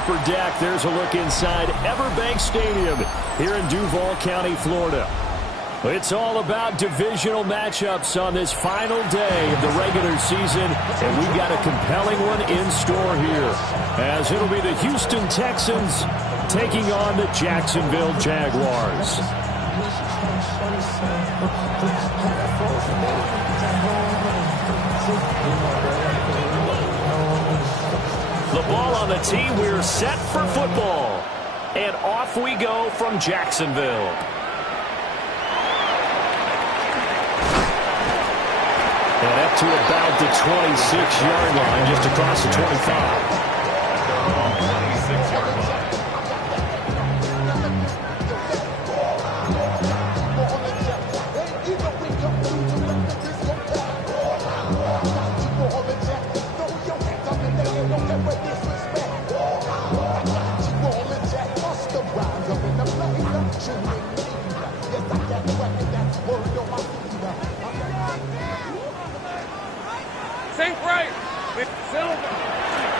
upper deck. There's a look inside Everbank Stadium here in Duval County, Florida. It's all about divisional matchups on this final day of the regular season, and we've got a compelling one in store here, as it'll be the Houston Texans taking on the Jacksonville Jaguars. The ball on the tee. We're set for football. And off we go from Jacksonville. And up to about the 26-yard line, just across the 25.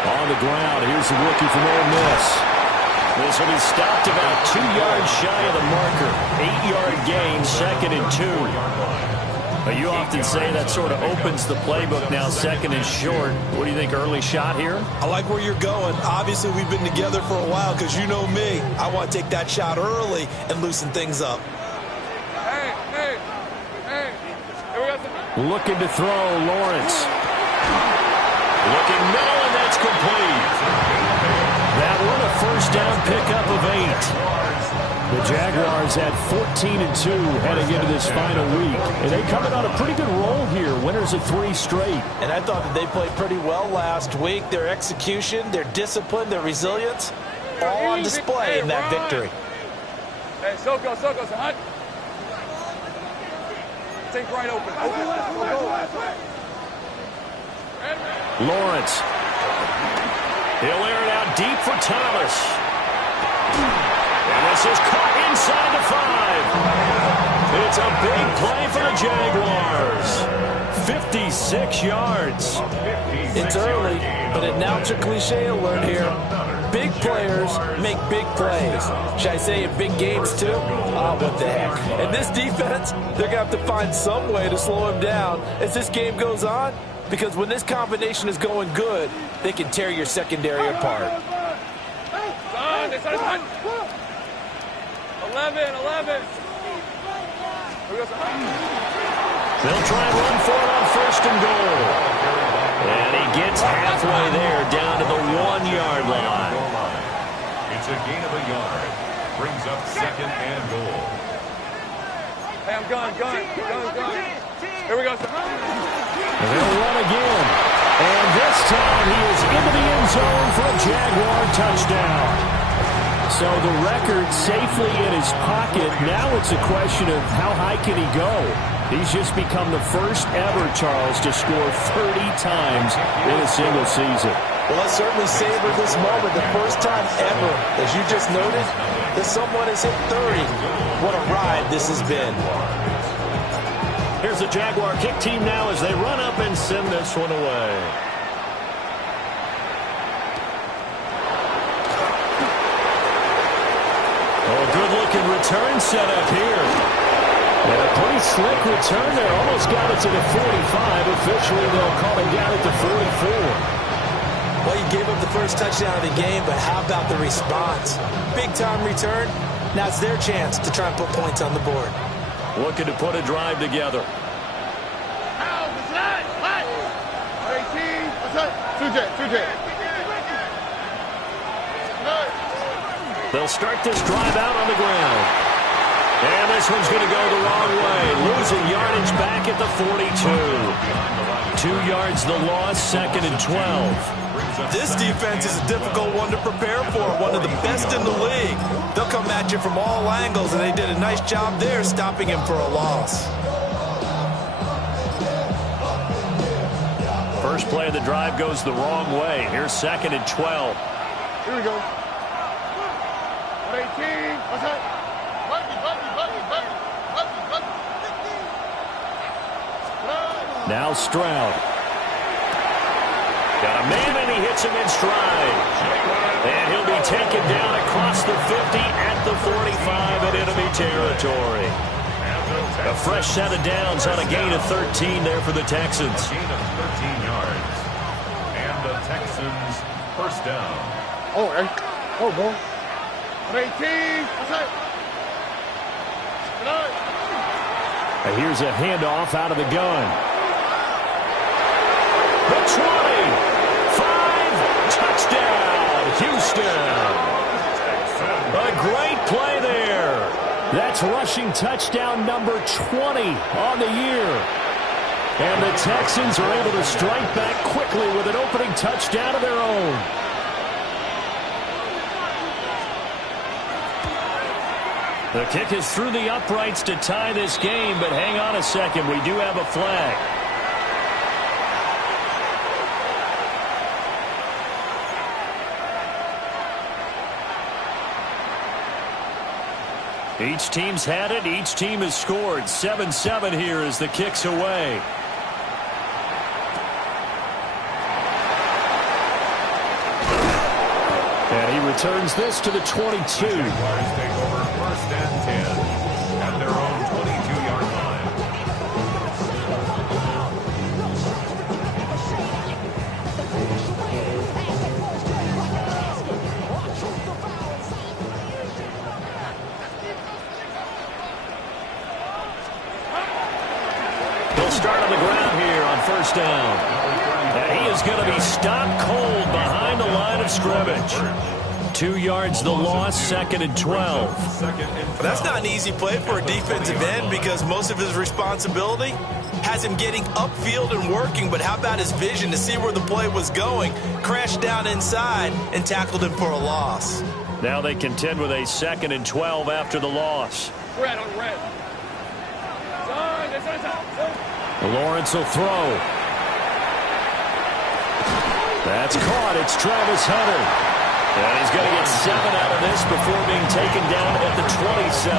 On the ground, here's the rookie from Ole Miss. This will be stopped about 2 yards shy of the marker. 8-yard gain, 2nd and 2. But you often say that sort of opens the playbook now, 2nd and short. What do you think, early shot here? I like where you're going. Obviously, we've been together for a while because you know me. I want to take that shot early and loosen things up. Hey. Looking to throw, Lawrence. Looking middle, and that's complete. That one a first down pickup of 8. The Jaguars at 14-2 heading into this final week. And they coming on a pretty good roll here. Winners of 3 straight. And I thought that they played pretty well last week. Their execution, their discipline, their resilience, all on display in that victory. Hey, Soko, son. Take right open. Lawrence. He'll air it out deep for Thomas. And this is caught inside the 5. It's a big play for the Jaguars. 56 yards. It's early, but announcer cliche alert here. Big players make big plays. Should I say in big games too? Oh, what the heck. And this defense, they're going to have to find some way to slow him down as this game goes on. Because when this combination is going good, they can tear your secondary apart. 11. They'll try and run for it on 1st and goal. And he gets halfway there, down to the 1-yard line. It's a gain of a yard. Brings up 2nd and goal. Hey, I'm gun. Here we go. They'll run again. And this time he is into the end zone for a Jaguar touchdown. So the record safely in his pocket. Now it's a question of how high can he go. He's just become the first ever, Charles, to score 30 times in a single season. Well, let's certainly savor this moment. The first time ever, as you just noted, that someone has hit 30. What a ride this has been. Here's the Jaguar kick team now as they run up and send this one away. Oh, good-looking return set up here. And a pretty slick return there. Almost got it to the 45. Officially, they'll call it down at the 44. Well, you gave up the first touchdown of the game, but how about the response? Big-time return. Now it's their chance to try and put points on the board. Looking to put a drive together. They'll start this drive out on the ground. And this one's going to go the wrong way. Losing yardage back at the 42. 2 yards the loss, 2nd and 12. This defense is a difficult one to prepare for, one of the best in the league. They'll come at you from all angles, and they did a nice job there stopping him for a loss. First play of the drive goes the wrong way. Here's 2nd and 12. Here we go. 18. What's that? Now Stroud. Got a man, and he hits him in stride. And he'll be taken down across the 50 at the 45 in enemy territory. A fresh set of downs on a gain of 13 there for the Texans. Gain of 13 yards. And the Texans first down. Oh, hey. Oh, boy. 18. And here's a handoff out of the gun. The 20. 5. Touchdown, Houston. A great play there. That's rushing touchdown number 20 on the year. And the Texans are able to strike back quickly with an opening touchdown of their own. The kick is through the uprights to tie this game, but hang on a second. We do have a flag. Each team's had it. Each team has scored. 7-7 here as the kick's away. And he returns this to the 22. Jaguars take over first and 10 at their own 22-yard line. He'll start on the ground here on first down. And he is going to be stopped cold behind the line of scrimmage. 2 yards the loss, 2nd and 12. That's not an easy play for a defensive end because most of his responsibility has him getting upfield and working, but how about his vision to see where the play was going, crashed down inside, and tackled him for a loss. Now they contend with a 2nd and 12 after the loss. Red on red. Lawrence will throw. That's caught. It's Travis Hunter. And he's going to get 7 out of this before being taken down at the 27.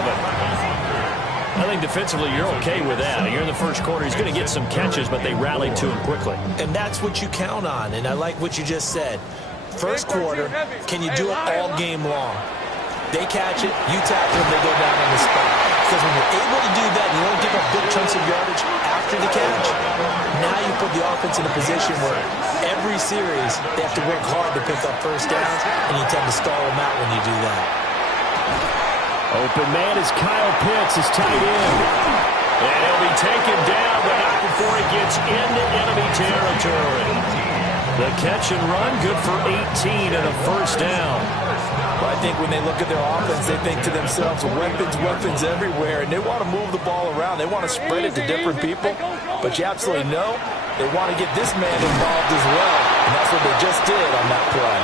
I think defensively you're okay with that. You're in the first quarter. He's going to get some catches, but they rallied to him quickly. And that's what you count on, and I like what you just said. First quarter, can you do it all game long? They catch it, you tackle them, they go down on the spot. Because when you're able to do that, you don't give up big chunks of yardage after the catch. Now you put the offense in a position where every series they have to work hard to pick up first downs, and you tend to stall them out when you do that. Open man is Kyle Pitts, his tight end. And he'll be taken down, but not before he gets into enemy territory. The catch and run, good for 18 and a first down. Well, I think when they look at their offense, they think to themselves, weapons everywhere, and they want to move the ball around. They want to spread it to different people, but you absolutely know they want to get this man involved as well, and that's what they just did on that play.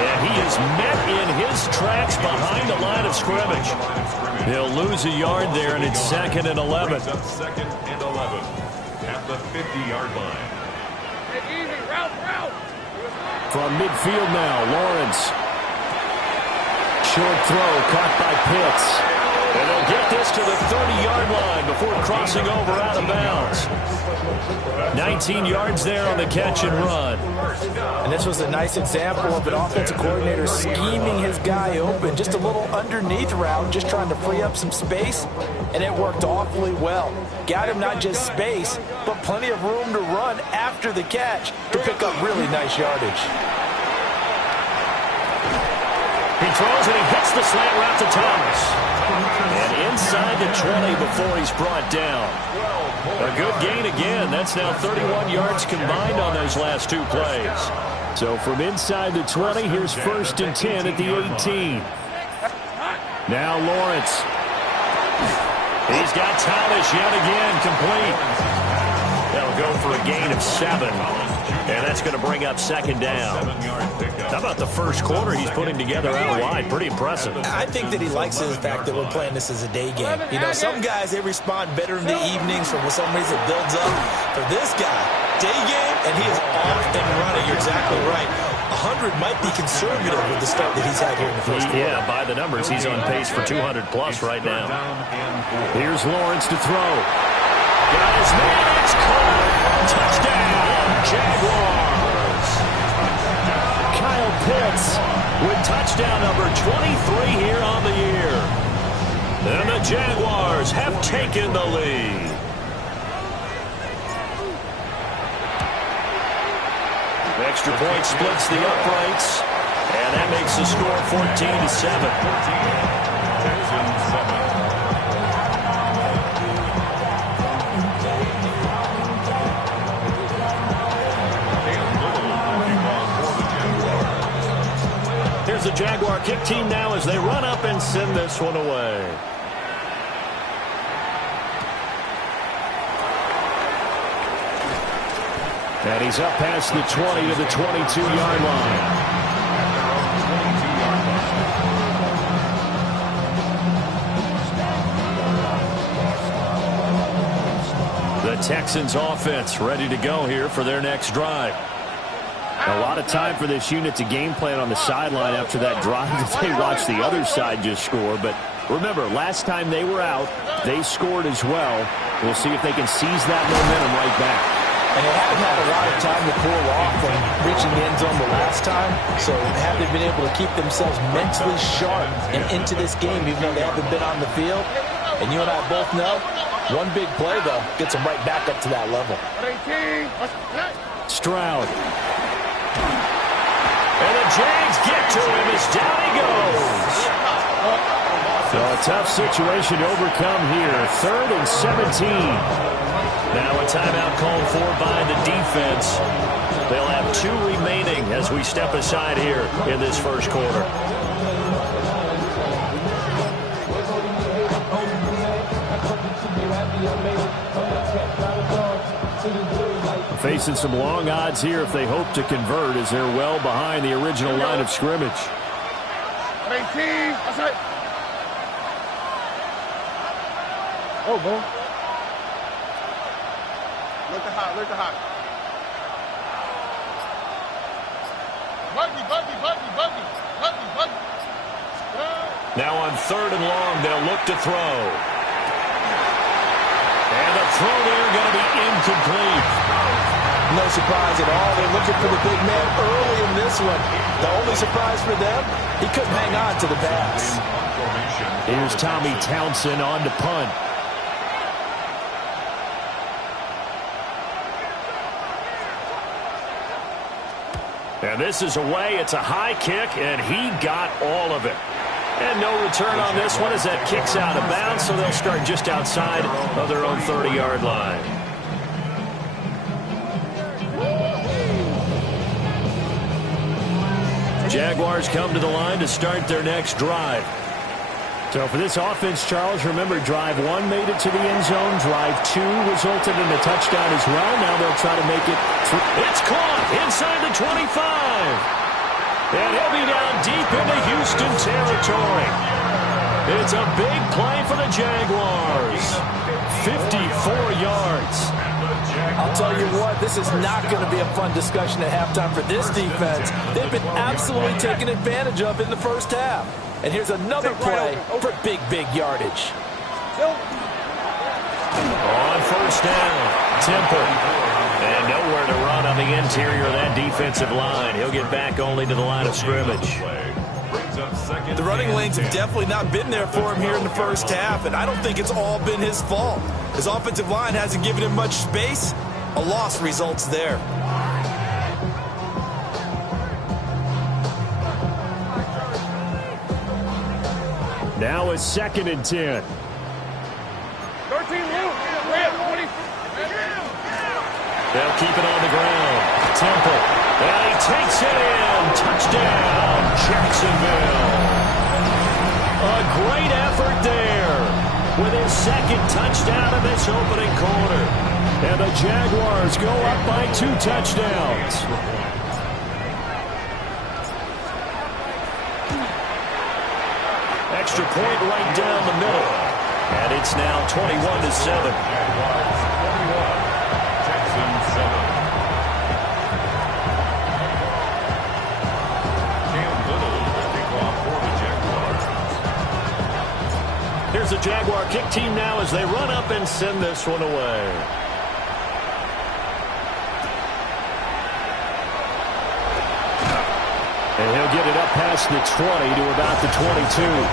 And he is met in his tracks behind the line of scrimmage. He'll lose a yard there, and it's 2nd and 11. 2nd and 11 at the 50-yard line. From midfield now, Lawrence. Short throw caught by Pitts. And they'll get this to the 30-yard line before crossing over out of bounds. 19 yards there on the catch and run. And this was a nice example of an offensive coordinator scheming his guy open. Just a little underneath route, just trying to free up some space. And it worked awfully well. Got him not just space, but plenty of room to run after the catch to pick up really nice yardage. He throws and he hits the slant route to Thomas. And inside the 20 before he's brought down. A good gain again. That's now 31 yards combined on those last 2 plays. So from inside the 20, here's 1st and 10 at the 18. Now Lawrence. He's got Thomas yet again complete. That'll go for a gain of 7. And that's going to bring up 2nd down. How about the first quarter he's putting together out wide? Pretty impressive. I think that he likes the fact that we're playing this as a day game. You know, some guys, they respond better in the evenings for some reason it builds up. For this guy, day game, and he is off and running. You're exactly right. 100 might be conservative with the start that he's had here in the first quarter. Yeah, by the numbers, he's on pace for 200-plus right now. Here's Lawrence to throw. Got his man. It's caught. Touchdown, Jaguars. Kyle Pitts with touchdown number 23 here on the year. And the Jaguars have taken the lead. Extra point splits the uprights, and that makes the score 14-7. Texans 7. Here's the Jaguar kick team now as they run up and send this one away. And he's up past the 20 to the 22-yard line. The Texans offense ready to go here for their next drive. A lot of time for this unit to game plan on the sideline after that drive that they watched the other side just score. But remember, last time they were out, they scored as well. We'll see if they can seize that momentum right back. And they haven't had a lot of time to cool off from reaching the end zone the last time. So have they been able to keep themselves mentally sharp and into this game even though they haven't been on the field? And you and I both know, one big play, though, gets them right back up to that level. Stroud. And the Jags get to him as down he goes. So a tough situation to overcome here. 3rd and 17. Now a timeout called for by the defense. They'll have 2 remaining as we step aside here in this first quarter. Facing some long odds here if they hope to convert as they're well behind the original line of scrimmage. 18. Oh, boy. Look at hot. Buggy. Now on 3rd and long, they'll look to throw. And the throw there going to be incomplete. No surprise at all. They're looking for the big man early in this one. The only surprise for them, he couldn't hang on to the pass. Here's Tommy Townsend on to punt. And this is away. It's a high kick, and he got all of it. And no return on this one as that kicks out of bounds, so they'll start just outside of their own 30-yard line. Jaguars come to the line to start their next drive. So for this offense, Charles, remember, drive 1 made it to the end zone. Drive 2 resulted in a touchdown as well. Now they'll try to make it through. It's caught inside the 25. And he'll be down deep into Houston territory. It's a big play for the Jaguars. 54 yards. I'll tell you what, this is not going to be a fun discussion at halftime for this defense. They've been absolutely taken advantage of in the first half. And here's another play for big yardage. On first down, Temple. And nowhere to run on the interior of that defensive line. He'll get back only to the line of scrimmage. The running lanes have definitely not been there for him here in the first half, and I don't think it's all been his fault. His offensive line hasn't given him much space. A loss results there. Now it's 2nd and 10. 13 Luke. They'll keep it on the ground. Temple. And he takes it in. Touchdown, Jacksonville. A great effort there with his 2nd touchdown of this opening quarter. And the Jaguars go up by 2 touchdowns. Extra point right down the middle. And it's now 21-7. Here's the Jaguar kick team now as they run up and send this one away. And he'll get it up past the 20 to about the 22.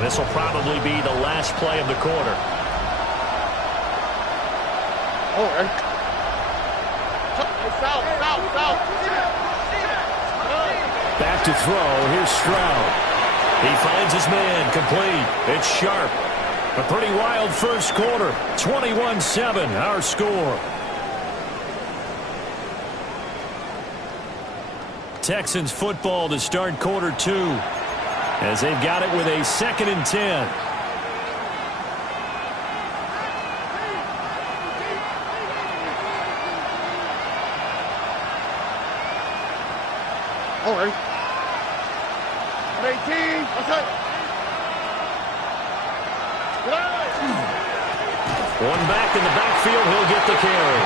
This will probably be the last play of the quarter. Oh, south. Back to throw. Here's Stroud. He finds his man. Complete. It's Sharp. A pretty wild first quarter. 21-7, our score. Texans football to start quarter 2. As they've got it with a 2nd and 10. All right. 18. Okay. One back in the backfield. He'll get the carry.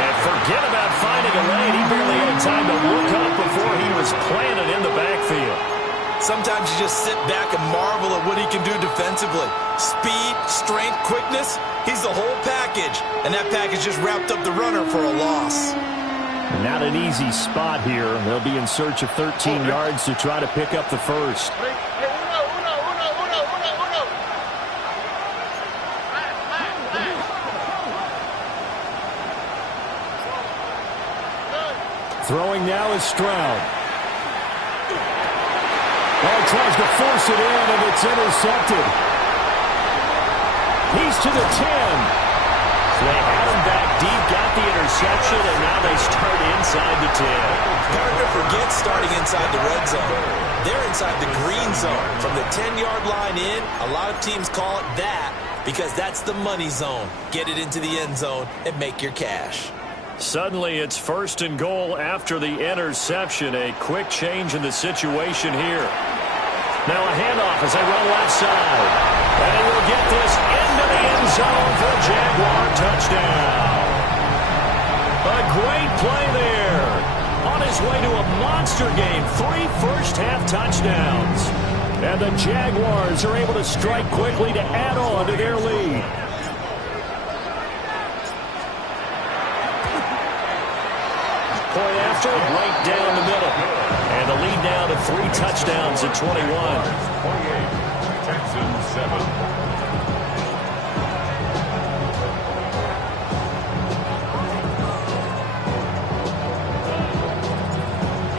And forget about finding a lane. He barely had time to look up before he was planted in the backfield. Sometimes you just sit back and marvel at what he can do defensively. Speed, strength, quickness, he's the whole package. And that package just wrapped up the runner for a loss. Not an easy spot here. They'll be in search of 13 yards to try to pick up the first. Throwing now is Stroud. Well, tries to force it in, and it's intercepted. He's to the 10. So they had him back deep, got the interception, and now they start inside the 10. Hard to forget starting inside the red zone. They're inside the green zone. From the 10-yard line in, a lot of teams call it that because that's the money zone. Get it into the end zone and make your cash. Suddenly, it's 1st and goal after the interception. A quick change in the situation here. Now a handoff as they run left side. And he will get this into the end zone for a Jaguar touchdown. A great play there. On his way to a monster game. 3 first-half touchdowns. And the Jaguars are able to strike quickly to add on to their lead. Point after, right down the middle. And the lead now to 3 touchdowns at 21. 28, Texans 7.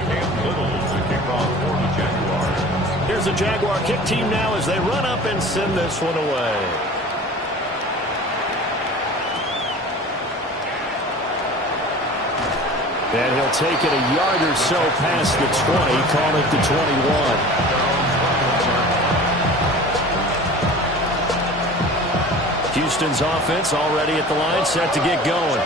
Cam Little to kick off for the Jaguars. Here's the Jaguar kick team now as they run up and send this one away. And he'll take it a yard or so past the 20, call it the 21. Houston's offense already at the line, set to get going.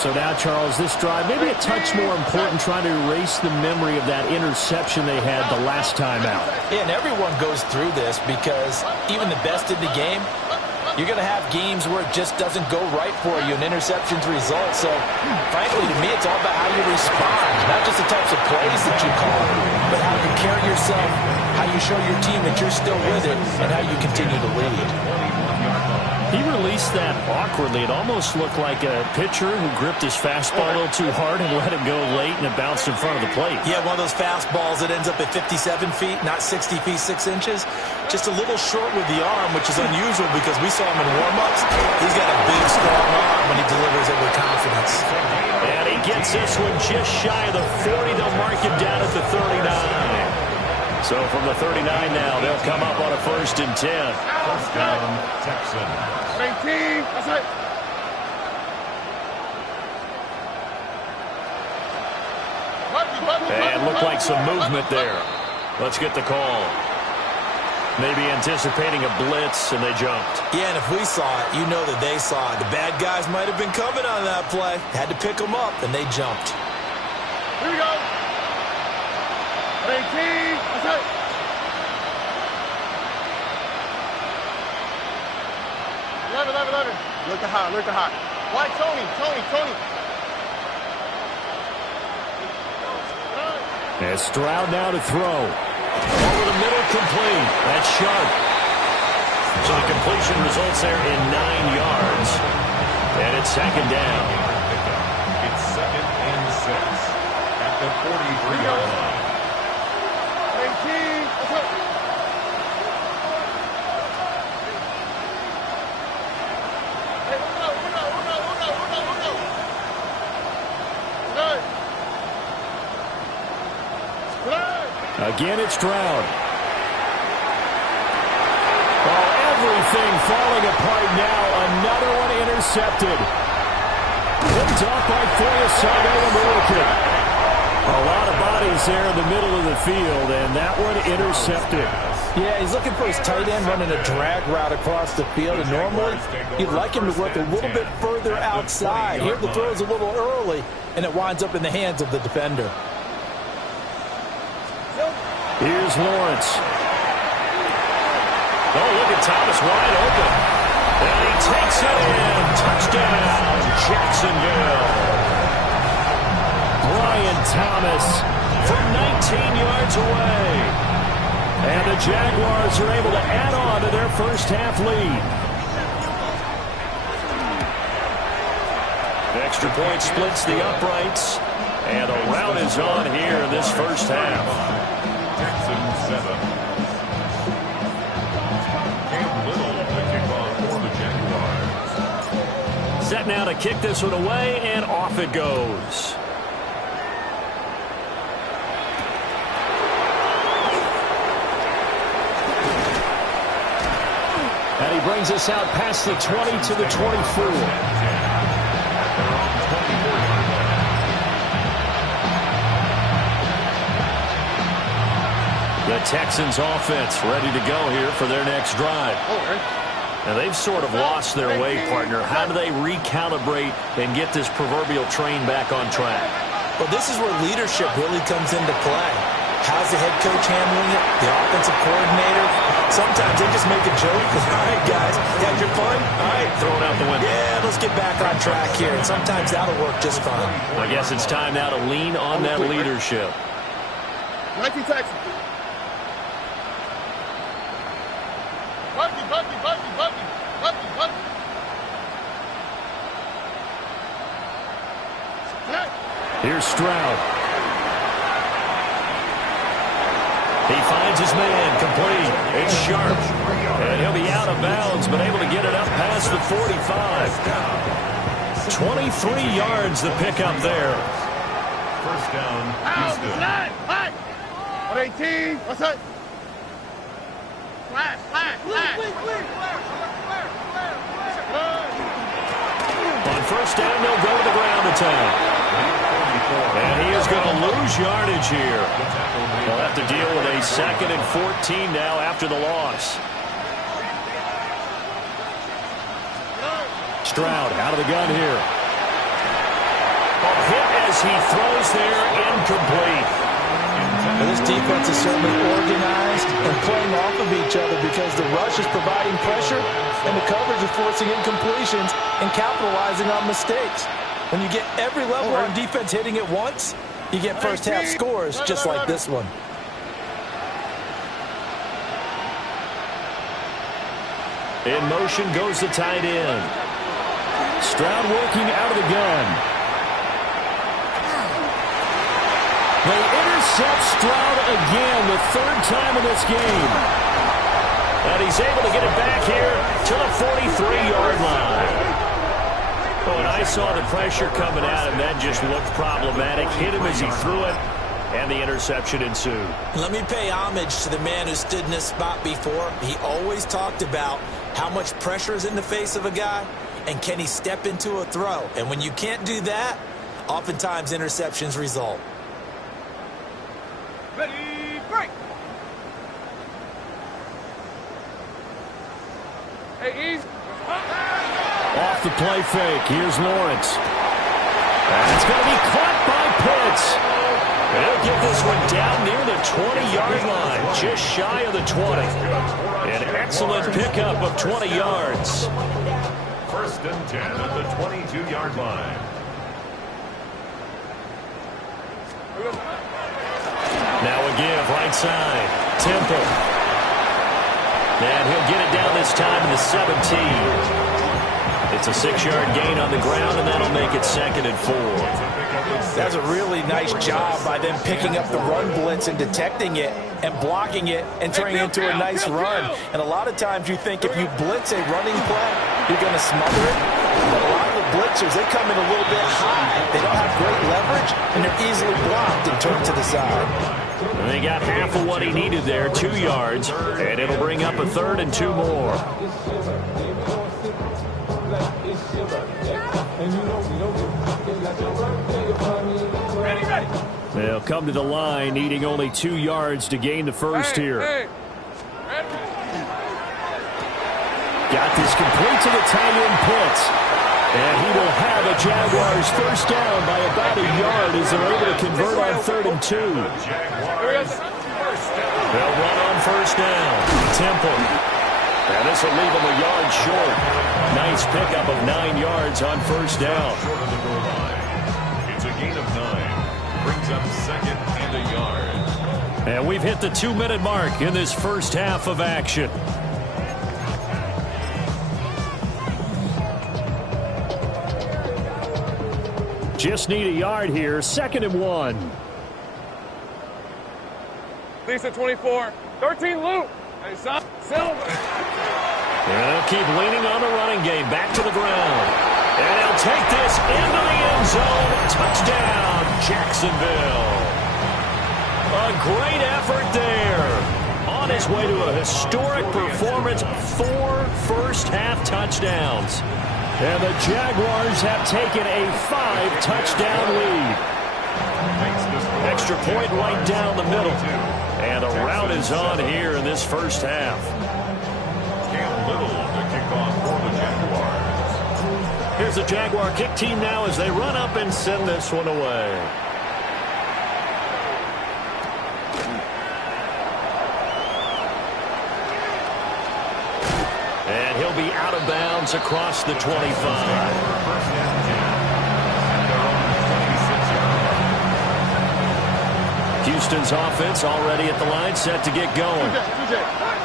So now, Charles, this drive, maybe a touch more important, trying to erase the memory of that interception they had the last time out. Yeah, and everyone goes through this because even the best in the game, you're going to have games where it just doesn't go right for you, and interceptions result. So, frankly, to me, it's all about how you respond, not just the types of plays that you call, but how you carry yourself, how you show your team that you're still with it, and how you continue to lead. He released that awkwardly. It almost looked like a pitcher who gripped his fastball a little too hard and let it go late, and it bounced in front of the plate. Yeah, one of those fastballs that ends up at 57 feet, not 60 feet, 6 inches. Just a little short with the arm, which is unusual because we saw him in warm-ups. He's got a big, strong arm when he delivers it with confidence. And he gets this one just shy of the 40. They'll mark him down at the 39. So from the 39 now, they'll come up on a 1st and 10. First down, Texans. 19. That's it. And looked like some movement there. Let's get the call. Maybe anticipating a blitz, and they jumped. Yeah, and if we saw it, you know that they saw it. The bad guys might have been coming on that play. Had to pick them up, and they jumped. Here we go. 18. That's it. 11. Look to high. Why, Tony? As Stroud now to throw. Over the middle, complete. That's sharp. So the completion results there in 9 yards. And it's second down. It's 2nd and 6 at the 43-yard line. 18. Let's go. Hey, uno. Good. Again, it's Stroud. Oh, everything falling apart now. Another one intercepted. Picked off by Foyesade and Wilkin. A lot of bodies there in the middle of the field, and that one intercepted. Yeah, he's looking for his tight end running a drag route across the field, and normally you'd like him to work a little bit further outside. Here the throw is a little early, and it winds up in the hands of the defender. Here's Lawrence. Oh, look at Thomas wide open. And he takes it in. Touchdown, Jacksonville. Brian Thomas from 19 yards away. And the Jaguars are able to add on to their first half lead. The extra point splits the uprights. And a rout is on here in this first half. Texans 7. Cam Little, the kickoff for the Jaguars. Set now to kick this one away, and off it goes. And he brings us out past the 20 to the 24. The Texans offense ready to go here for their next drive. Now they've sort of lost their way, partner. How do they recalibrate and get this proverbial train back on track? Well, this is where leadership really comes into play. How's the head coach handling it? The offensive coordinator? Sometimes they just make a joke. All right, guys, had your fun? All right, Throw it out the window. yeah, let's get back on track here. And sometimes that'll work just fine. I guess it's time now to lean on that leadership. 19 Texans. Buggy. Here's Stroud. He finds his man, complete. It's Sharp. And he'll be out of bounds, but able to get it up past the 45. 23 yards the pickup there. First down, Houston. 118. What's that? Flash. On first down, they'll go to the ground attack. And he is going to lose yardage here. They'll have to deal with a 2nd and 14 now after the loss. Stroud out of the gun here. A hit as he throws there, incomplete. Well, this defense is certainly organized and playing off of each other because the rush is providing pressure and the coverage is forcing incompletions and capitalizing on mistakes. When you get every level on defense hitting it once, you get first half scores just like this one. In motion goes the tight end. Stroud working out of the gun. They intercept Stroud again, the 3rd time in this game. And he's able to get it back here to the 43-yard line. Oh, and I saw the pressure coming at him. That just looked problematic. Hit him as he threw it, and the interception ensued. Let me pay homage to the man who stood in this spot before. He always talked about how much pressure is in the face of a guy, and can he step into a throw. And when you can't do that, oftentimes interceptions result. Ready, break. Hey, easy. Off the play fake, here's Lawrence. And it's going to be caught by Pitts. They'll get this one down near the 20-yard line, just shy of the 20. An excellent pickup of 20 yards. First and 10 at the 22-yard line. Now a give, right side. Temple. And he'll get it down this time in the 17. It's a 6-yard gain on the ground, and that'll make it 2nd and 4. That's a really nice job by them picking up the run blitz and detecting it and blocking it and turning it into a nice run. And a lot of times you think if you blitz a running play, you're going to smother it. But a lot of the blitzers, they come in a little bit high. They don't have great leverage, and they're easily blocked and turned to the side. And they got half of what he needed there, 2 yards, and it'll bring up a 3rd and 2 more. They'll come to the line, needing only 2 yards to gain the first here. Got this complete to the tight end Pitts. And he will have a Jaguars first down by about a yard as they're able to convert on 3rd and 2. They'll run on first down. Temple. And this will leave him a yard short. Nice pickup of 9 yards on first down. Short of the goal line. It's a gain of 9. Brings up 2nd and a yard. And we've hit the 2-minute mark in this first half of action. Just need a yard here. 2nd and 1. Lisa 24. 13 Luke. Hey, son. Silver. And they'll keep leaning on the running game. Back to the ground. And they'll take this into the end zone. Touchdown, Jacksonville. A great effort there. On his way to a historic performance. 4 first-half touchdowns. And the Jaguars have taken a 5-touchdown lead. Extra point right down the middle. And a rout is on here in this first half. Cam Little to kick off for the Jaguars. Here's the Jaguar kick team now as they run up and send this one away. And he'll be out of bounds across the 25. Houston's offense already at the line, set to get going.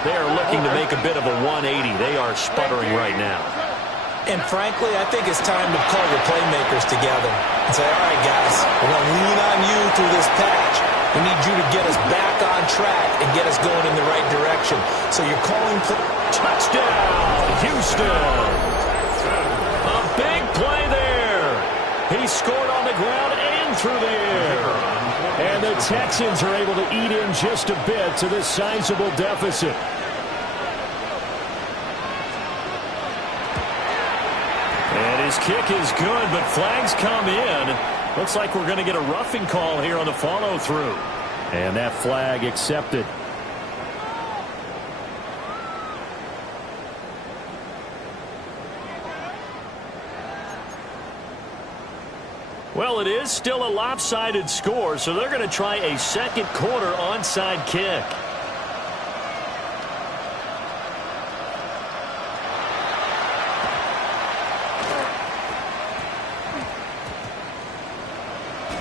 They are looking to make a bit of a 180. They are sputtering right now. And frankly, I think it's time to call your playmakers together and say, all right, guys, we're going to lean on you through this patch. We need you to get us back on track and get us going in the right direction. So you're calling touchdown, Houston. A big play there. He scored on the ground and through the air. And the Texans are able to eat in just a bit to this sizable deficit. And his kick is good, but flags come in. Looks like we're going to get a roughing call here on the follow-through. And that flag accepted. Well, it is still a lopsided score, so they're going to try a second quarter onside kick.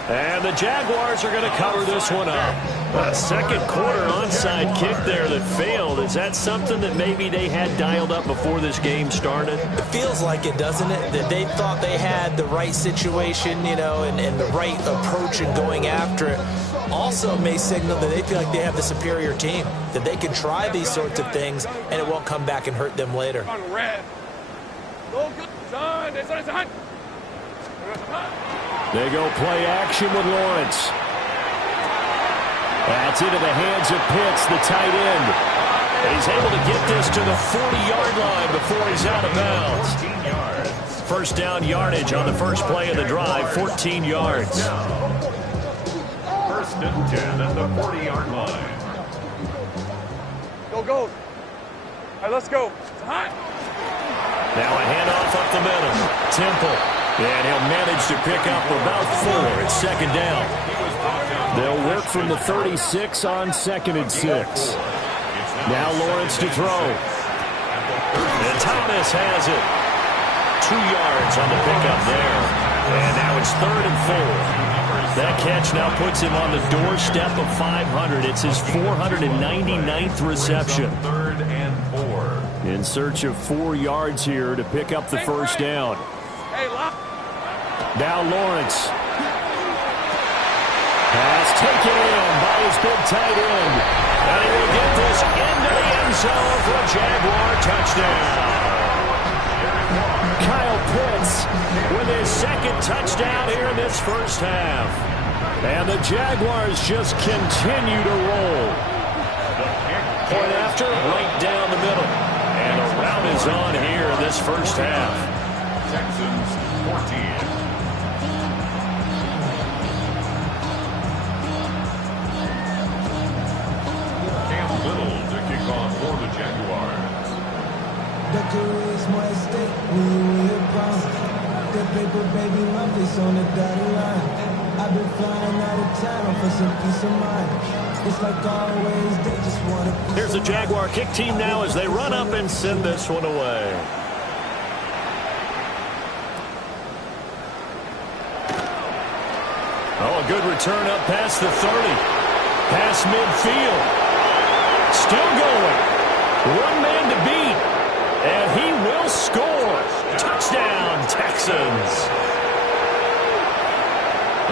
And the Jaguars are going to cover this one up. A second quarter onside kick there that failed. Is that something that maybe they had dialed up before this game started? It feels like it, doesn't it? That they thought they had the right situation, you know, and the right approach in going after it. Also may signal that they feel like they have the superior team, that they can try these sorts of things and it won't come back and hurt them later. They go play action with Lawrence. That's into the hands of Pitts, the tight end. And he's able to get this to the 40-yard line before he's out of bounds. First down yardage on the first play of the drive, 14 yards. First and 10 at the 40-yard line. Go, go. All right, let's go. Now a handoff up the middle. Temple. And he'll manage to pick up about 4. It's second down. They'll work from the 36 on 2nd and 6. Now Lawrence to throw. And Thomas has it. 2 yards on the pickup there. And now it's 3rd and 4. That catch now puts him on the doorstep of 500. It's his 499th reception. 3rd and 4. In search of 4 yards here to pick up the first down. Now Lawrence. Pass taken in by his big tight end. And he will get this into the end zone for a Jaguar touchdown. Kyle Pitts with his 2nd touchdown here in this first half. And the Jaguars just continue to roll. Point after, right down the middle. And a rout is on here in this first half. Texans 14. Cam Little to kick off for the Jaguars. The career is my estate, we a promise. The paper baby love is on the dotted line. I've been flying out of town for some peace of mind. It's like always, they just want to. Here's the Jaguar kick team now as they run up and send this one away. Oh, a good return up past the 30. Past midfield. Still going. 1 man to beat. And he will score. Touchdown, Texans.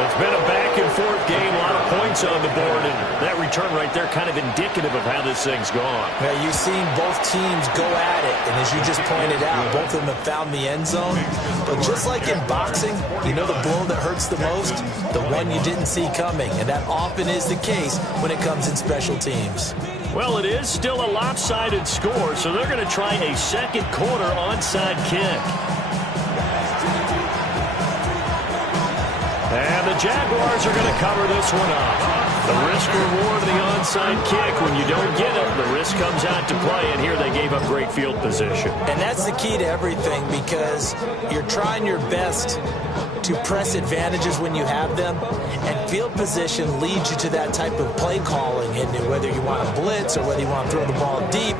It's been a back-and-forth game, a lot of points on the board, and that return right there kind of indicative of how this thing's gone. Yeah, you've seen both teams go at it, and as you just pointed out, both of them have found the end zone. But just like in boxing, you know the blow that hurts the most? The one you didn't see coming, and that often is the case when it comes in special teams. Well, it is still a lopsided score, so they're going to try a second quarter onside kick. And the Jaguars are going to cover this one up. The risk-reward of the onside kick, when you don't get it, the risk comes out to play, and here they gave up great field position. And that's the key to everything, because you're trying your best to press advantages when you have them, and field position leads you to that type of play calling, and whether you want to blitz or whether you want to throw the ball deep,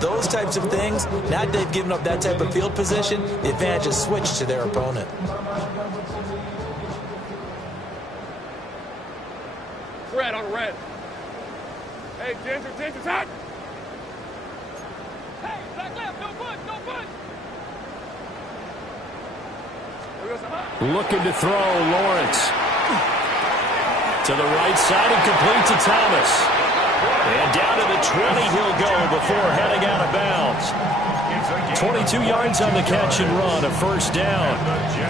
those types of things, now that they've given up that type of field position, the advantage is switched to their opponent. Red on red. Hey, Ginger, tight. Hey, back left, no push. Looking to throw, Lawrence. To the right side and complete to Thomas. And down to the 20 he'll go before heading out of bounds. 22 yards on the catch and run, a first down.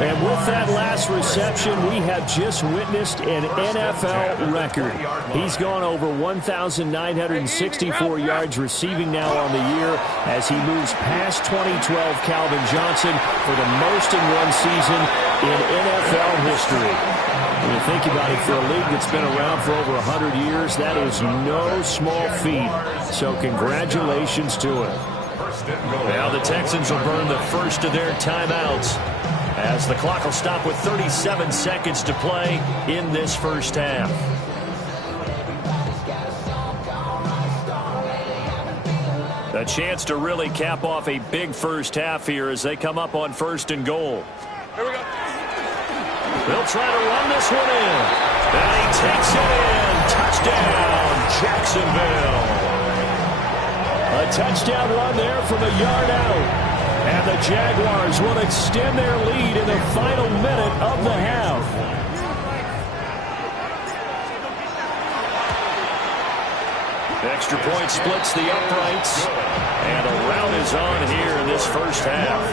And with that last reception, we have just witnessed an NFL record. He's gone over 1,964 yards receiving now on the year as he moves past 2012 Calvin Johnson for the most in one season in NFL history. When you think about it, for a league that's been around for over 100 years, that is no small feat. So congratulations to him. Now the Texans will burn the first of their timeouts as the clock will stop with 37 seconds to play in this first half. A chance to really cap off a big first half here as they come up on 1st and goal. Here we go. They'll try to run this one in. And he takes it in. Touchdown, Jacksonville. A touchdown run there from a yard out. And the Jaguars will extend their lead in the final minute of the half. Extra point splits the uprights. And a rout is on here in this first half.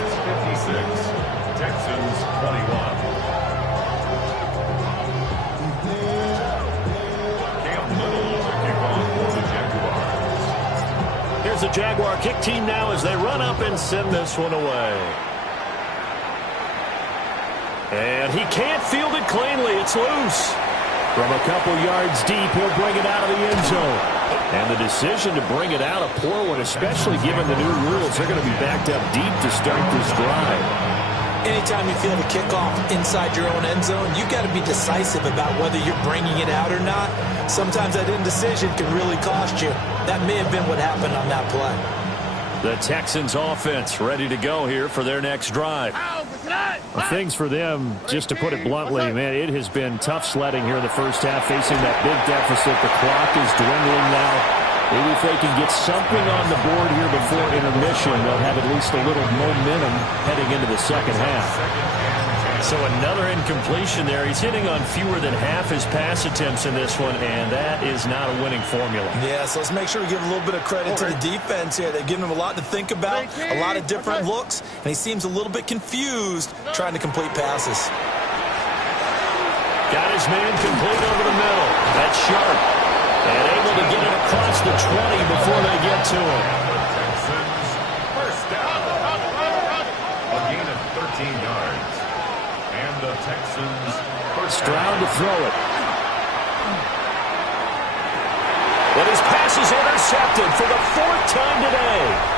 56, Texans 21. The Jaguar kick team now as they run up and send this one away. And he can't field it cleanly. It's loose. From a couple yards deep, he'll bring it out of the end zone. And the decision to bring it out, a poor one, especially given the new rules. They're going to be backed up deep to start this drive. Anytime you feel the kickoff inside your own end zone, you've got to be decisive about whether you're bringing it out or not. Sometimes that indecision can really cost you. That may have been what happened on that play. The Texans offense ready to go here for their next drive. Well, things for them, just to put it bluntly, man, it has been tough sledding here in the first half, facing that big deficit. The clock is dwindling now. Maybe if they can get something on the board here before intermission, they'll have at least a little momentum heading into the second half. So another incompletion there. He's hitting on fewer than half his pass attempts in this one, and that is not a winning formula. Yeah, so let's make sure we give a little bit of credit to the defense here. They've given him a lot to think about, a lot of different looks, and he seems a little bit confused trying to complete passes. Got his man complete over the middle. That's sharp. And able to get it across the 20 before they get to him. First down. A gain of 13 yards. And the Texans Stroud to throw it. But his pass is intercepted for the 4th time today.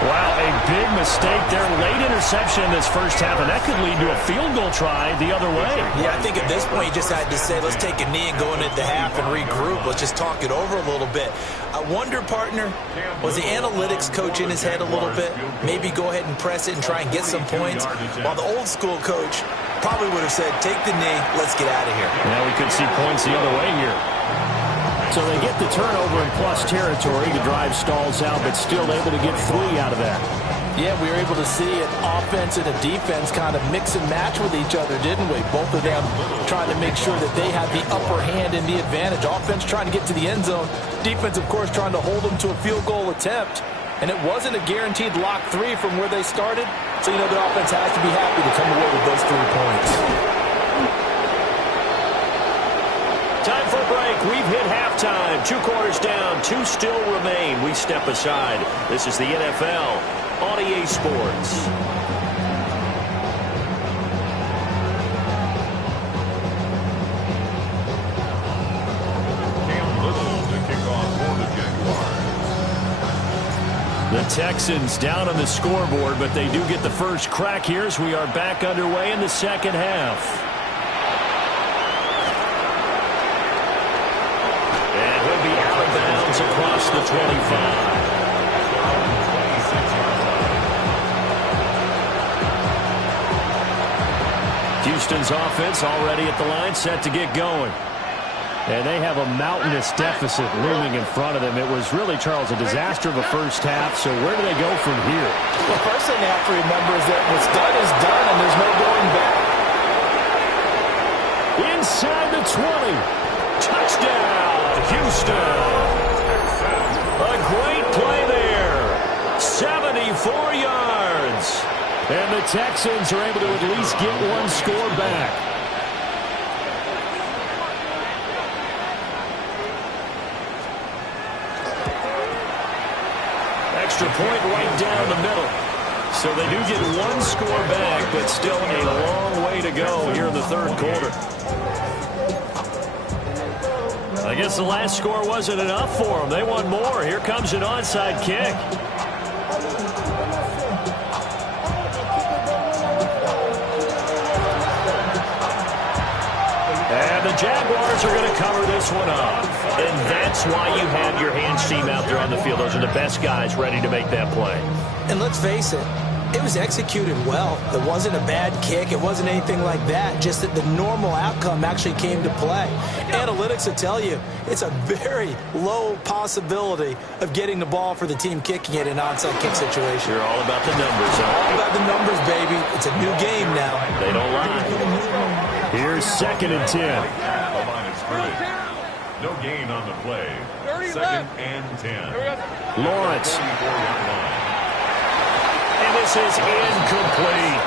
Wow, a big mistake there. Late interception in this first half, and that could lead to a field goal try the other way. Yeah, I think at this point you just had to say, let's take a knee and go into the half and regroup. Let's just talk it over a little bit. I wonder, partner, was the analytics coach in his head a little bit? Maybe go ahead and press it and try and get some points? While the old school coach probably would have said, take the knee, let's get out of here. Now we could see points the other way here. So they get the turnover in plus territory. The drive stalls out, but still able to get 3 out of that. Yeah, we were able to see an offense and a defense kind of mix and match with each other, didn't we? Both of them trying to make sure that they had the upper hand and the advantage. Offense trying to get to the end zone. Defense, of course, trying to hold them to a field goal attempt. And it wasn't a guaranteed lock 3 from where they started. So, you know, the offense has to be happy to come away with those 3 points. Time for a break. We've hit halftime. 2 quarters down. 2 still remain. We step aside. This is the NFL on EA Sports. Cam Little to kick off for the Jaguars. The Texans down on the scoreboard, but they do get the first crack here as we are back underway in the second half. Across the 25. Houston's offense already at the line, set to get going. And they have a mountainous deficit looming in front of them. It was really, Charles, a disaster of a first half. So where do they go from here? The first thing they have to remember is that what's done is done, and there's no going back. Inside the 20. Touchdown, Houston. A great play there. 74 yards. And the Texans are able to at least get 1 score back. Extra point right down the middle. So they do get 1 score back, but still a long way to go here in the 3rd quarter. I guess the last score wasn't enough for them. They want more. Here comes an onside kick. And the Jaguars are going to cover this one up. And that's why you have your hands team out there on the field. Those are the best guys ready to make that play. And let's face it, it was executed well. It wasn't a bad kick. It wasn't anything like that. Just that the normal outcome actually came to play. Analytics will tell you it's a very low possibility of getting the ball for the team kicking it in an onside kick situation. You're all about the numbers, huh? All about the numbers, baby. It's a new game now. They don't lie. Here's 2nd and 10. The line is scrimmage. No gain on the play. 2nd and 10. Lawrence. And this is incomplete.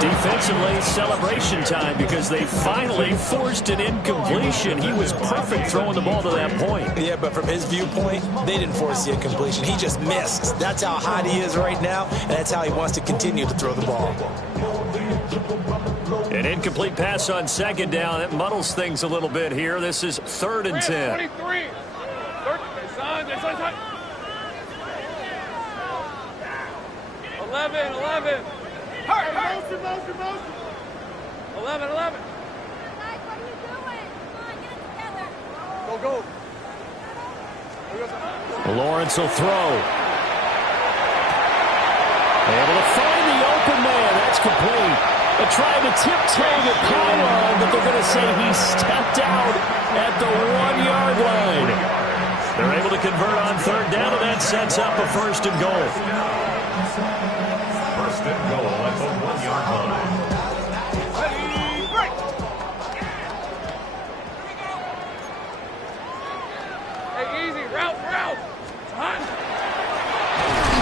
Defensively, celebration time because they finally forced an incompletion. He was perfect throwing the ball to that point. Yeah, but from his viewpoint, they didn't force the incompletion. He just missed. That's how hot he is right now, and that's how he wants to continue to throw the ball. An incomplete pass on 2nd down. It muddles things a little bit here. This is 3rd and 10. 23. Son. 11. Hurt. 11. Guys, what are you doing? Come on, get it together. Go. Lawrence will throw. Able to find the open man. That's complete. They're trying to tiptoe the pylon, but they're going to say he stepped out at the 1-yard line. They're able to convert on third down, and that sets up a first and goal. First and goal at the 1-yard line. Hey, easy. Route. Hot.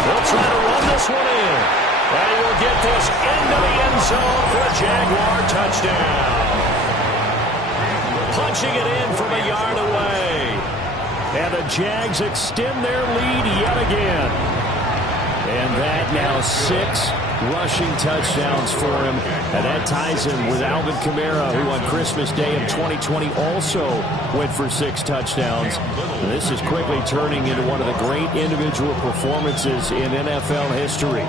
They'll try to run this one in. And he will get this into the end zone for a Jaguar touchdown. Punching it in from a yard away. And the Jags extend their lead yet again. And that now 6 rushing touchdowns for him. And that ties him with Alvin Kamara, who on Christmas Day of 2020 also went for 6 touchdowns. And this is quickly turning into one of the great individual performances in NFL history.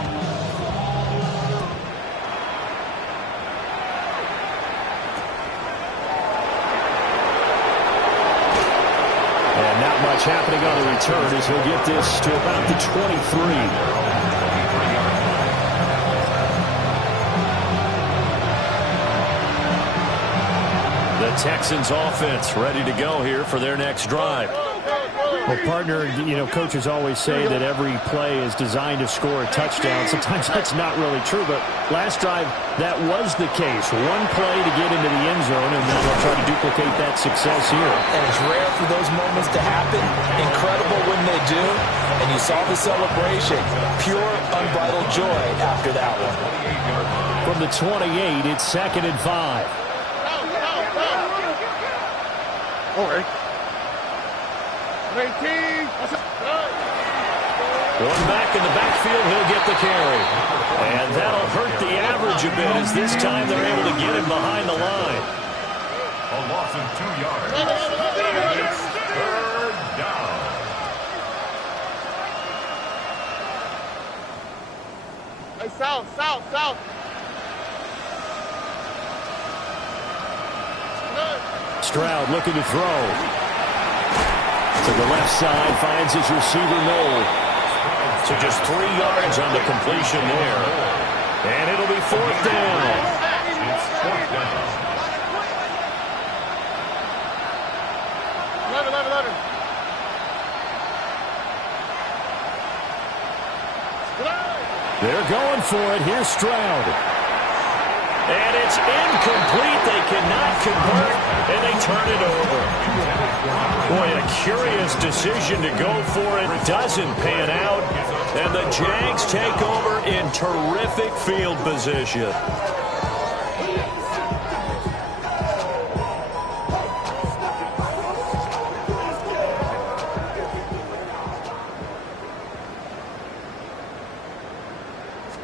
And not much happening on the return as he'll get this to about the 23. The Texans offense ready to go here for their next drive. Well, partner, you know, coaches always say that every play is designed to score a touchdown. Sometimes that's not really true, but last drive, that was the case. One play to get into the end zone, and then they'll try to duplicate that success here. And it's rare for those moments to happen. Incredible when they do. And you saw the celebration. Pure, unbridled joy after that one. From the 28, it's 2nd and 5. All right. 18. Going back in the backfield, he'll get the carry. And that'll hurt the average a bit as this time they're able to get him behind the line. A loss of 2 yards. And it's third down. Hey, south. Stroud looking to throw. To the left side, finds his receiver Knoll. So just 3 yards on the completion there. And it'll be 4th down. It's 4th down. 11. They're going for it. Here's Stroud. And it's incomplete. They cannot convert, and they turn it over. Boy, a curious decision to go for it. Doesn't pan out, and the Jags take over in terrific field position.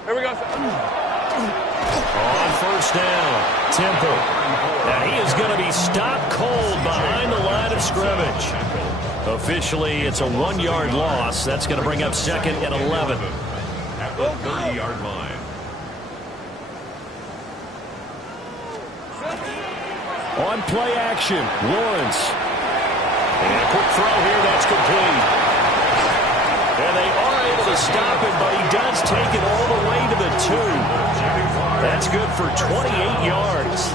Here we go. On first down, Temple. And he is going to be stopped cold behind the line of scrimmage. Officially, it's a 1-yard loss. That's going to bring up 2nd and 11. At the 30-yard line. On play action, Lawrence. And a quick throw here, that's complete. And they are able to stop it, but he does take it all the way to the 2. That's good for 28 yards.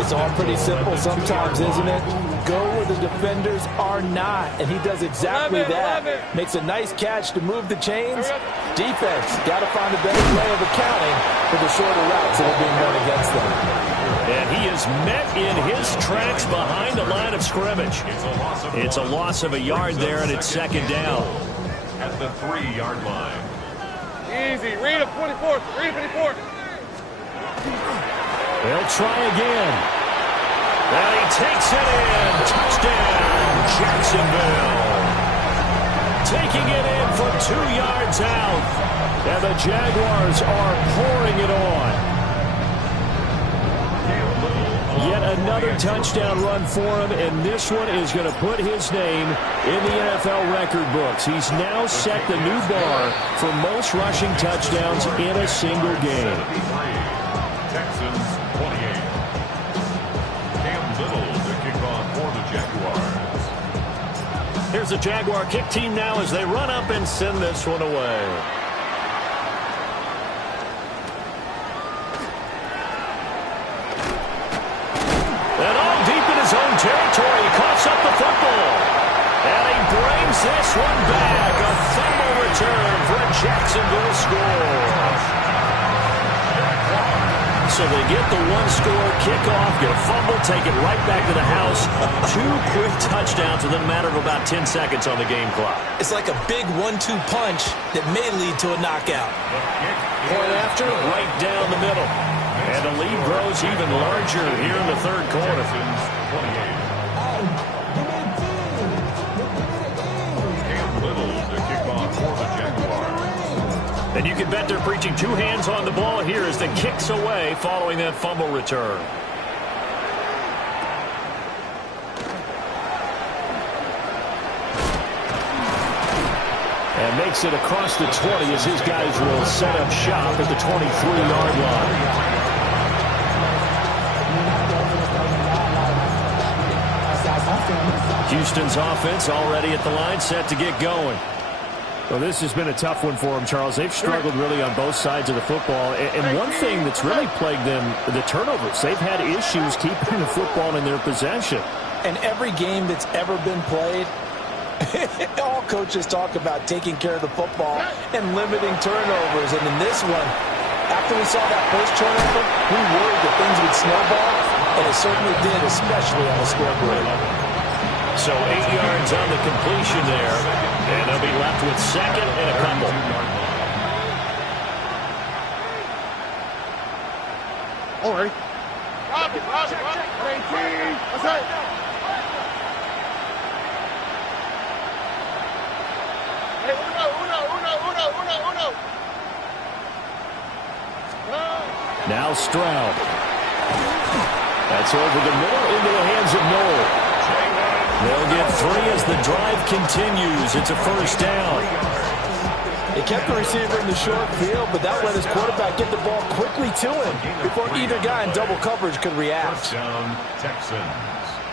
It's all pretty simple sometimes, isn't it? Go where the defenders are not, and he does exactly that. Makes a nice catch to move the chains. Defense, got to find a better way of accounting for the shorter routes that are being run against them. And he is met in his tracks behind the line of scrimmage. It's a loss of a yard there, and it's 2nd down. At the 3-yard line. Easy. Read a 24. Read a 54. They'll try again. And he takes it in. Touchdown, Jacksonville. Taking it in from 2 yards out. And the Jaguars are pouring it on. Yet another touchdown run for him, and this one is going to put his name in the NFL record books. He's now set the new bar for most rushing touchdowns in a single game. Texans 28. Cam Little to kick off for the Jaguars. Here's the Jaguar kick team now as they run up and send this one away. And all deep in his own territory, he coughs up the football. And he brings this one back. A fumble return for a Jacksonville score. So they get the one-score kickoff, get a fumble, take it right back to the house. 2 quick touchdowns within a matter of about 10 seconds on the game clock. It's like a big 1-2 punch that may lead to a knockout. Point after, right down the middle. And the lead grows even larger here in the third quarter. And you can bet they're preaching 2 hands on the ball here as the kick's away following that fumble return. And makes it across the 20 as his guys will set up shop at the 23-yard line. Houston's offense already at the line, set to get going. Well, this has been a tough one for them, Charles. They've struggled really on both sides of the football. And one thing that's really plagued them, the turnovers. They've had issues keeping the football in their possession. And every game that's ever been played, all coaches talk about taking care of the football and limiting turnovers. And in this one, after we saw that first turnover, we worried that things would snowball, and it certainly did, especially on the scoreboard. So 8 yards on the completion there, and they'll be left with second and a couple. All right. Robbie. What's that? Hey, uno. Now Stroud. That's over the middle into the hands of Noel. They'll get 3 as the drive continues. It's a first down. They kept the receiver in the short field, but that let his quarterback get the ball quickly to him before either guy in double coverage could react. Touchdown, Texans.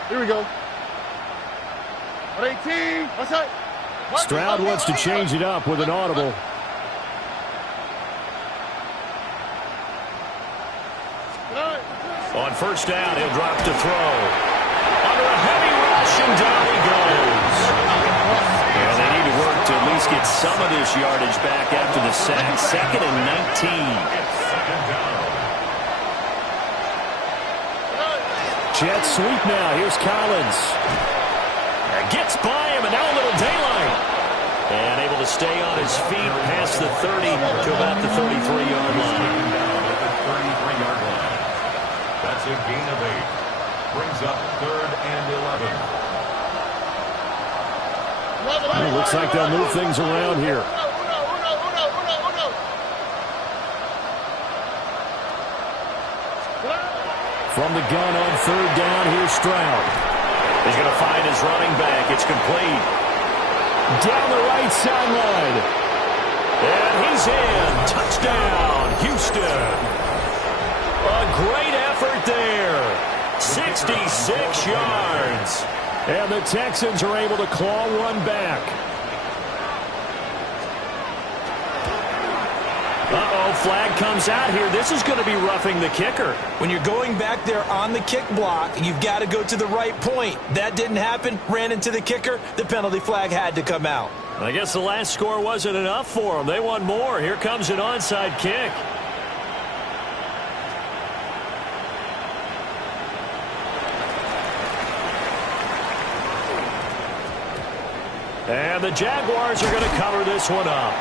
Here we go. 18. What's that? Stroud wants to change it up with an audible. On first down, he'll drop to throw. Under a heavy rush, and down he goes. And they need to work to at least get some of this yardage back after the sack. Second and 19. Jet sweep now. Here's Collins. Gets by him, and now a little daylight. And able to stay on his feet past the 30 to about the 33-yard line. That's a gain of 8. Brings up 3rd and 11. Well, looks like they'll move things around here. From the gun on 3rd down, here's Stroud. He's going to find his running back. It's complete. Down the right sideline. And he's in. Touchdown, Houston. A great effort there. 66 yards. And the Texans are able to claw one back. Uh-oh, flag comes out here. This is going to be roughing the kicker. When you're going back there on the kick block, you've got to go to the right point. That didn't happen. Ran into the kicker. The penalty flag had to come out. I guess the last score wasn't enough for them. They want more. Here comes an onside kick. And the Jaguars are going to cover this one up.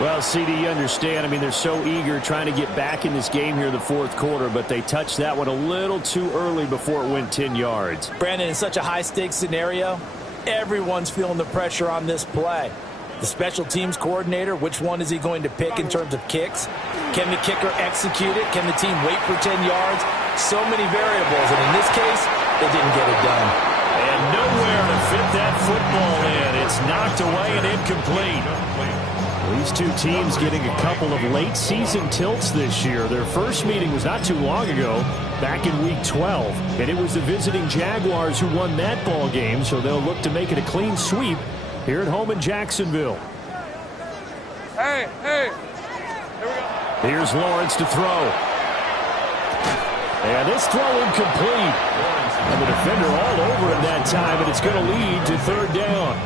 Well, CD, you understand. I mean, they're so eager trying to get back in this game here in the fourth quarter, but they touched that one a little too early before it went 10 yards. Brandon, in such a high-stakes scenario, everyone's feeling the pressure on this play. The special teams coordinator, which one is he going to pick in terms of kicks? Can the kicker execute it? Can the team wait for 10 yards? So many variables, and in this case, they didn't get it done. And nowhere to fit that football in. It's knocked away and incomplete. These two teams getting a couple of late season tilts this year. Their first meeting was not too long ago, back in Week 12. And it was the visiting Jaguars who won that ball game, so they'll look to make it a clean sweep here at home in Jacksonville. Hey, here we go. Here's Lawrence to throw. And this throw incomplete. And the defender all over him that time, and it's going to lead to third down.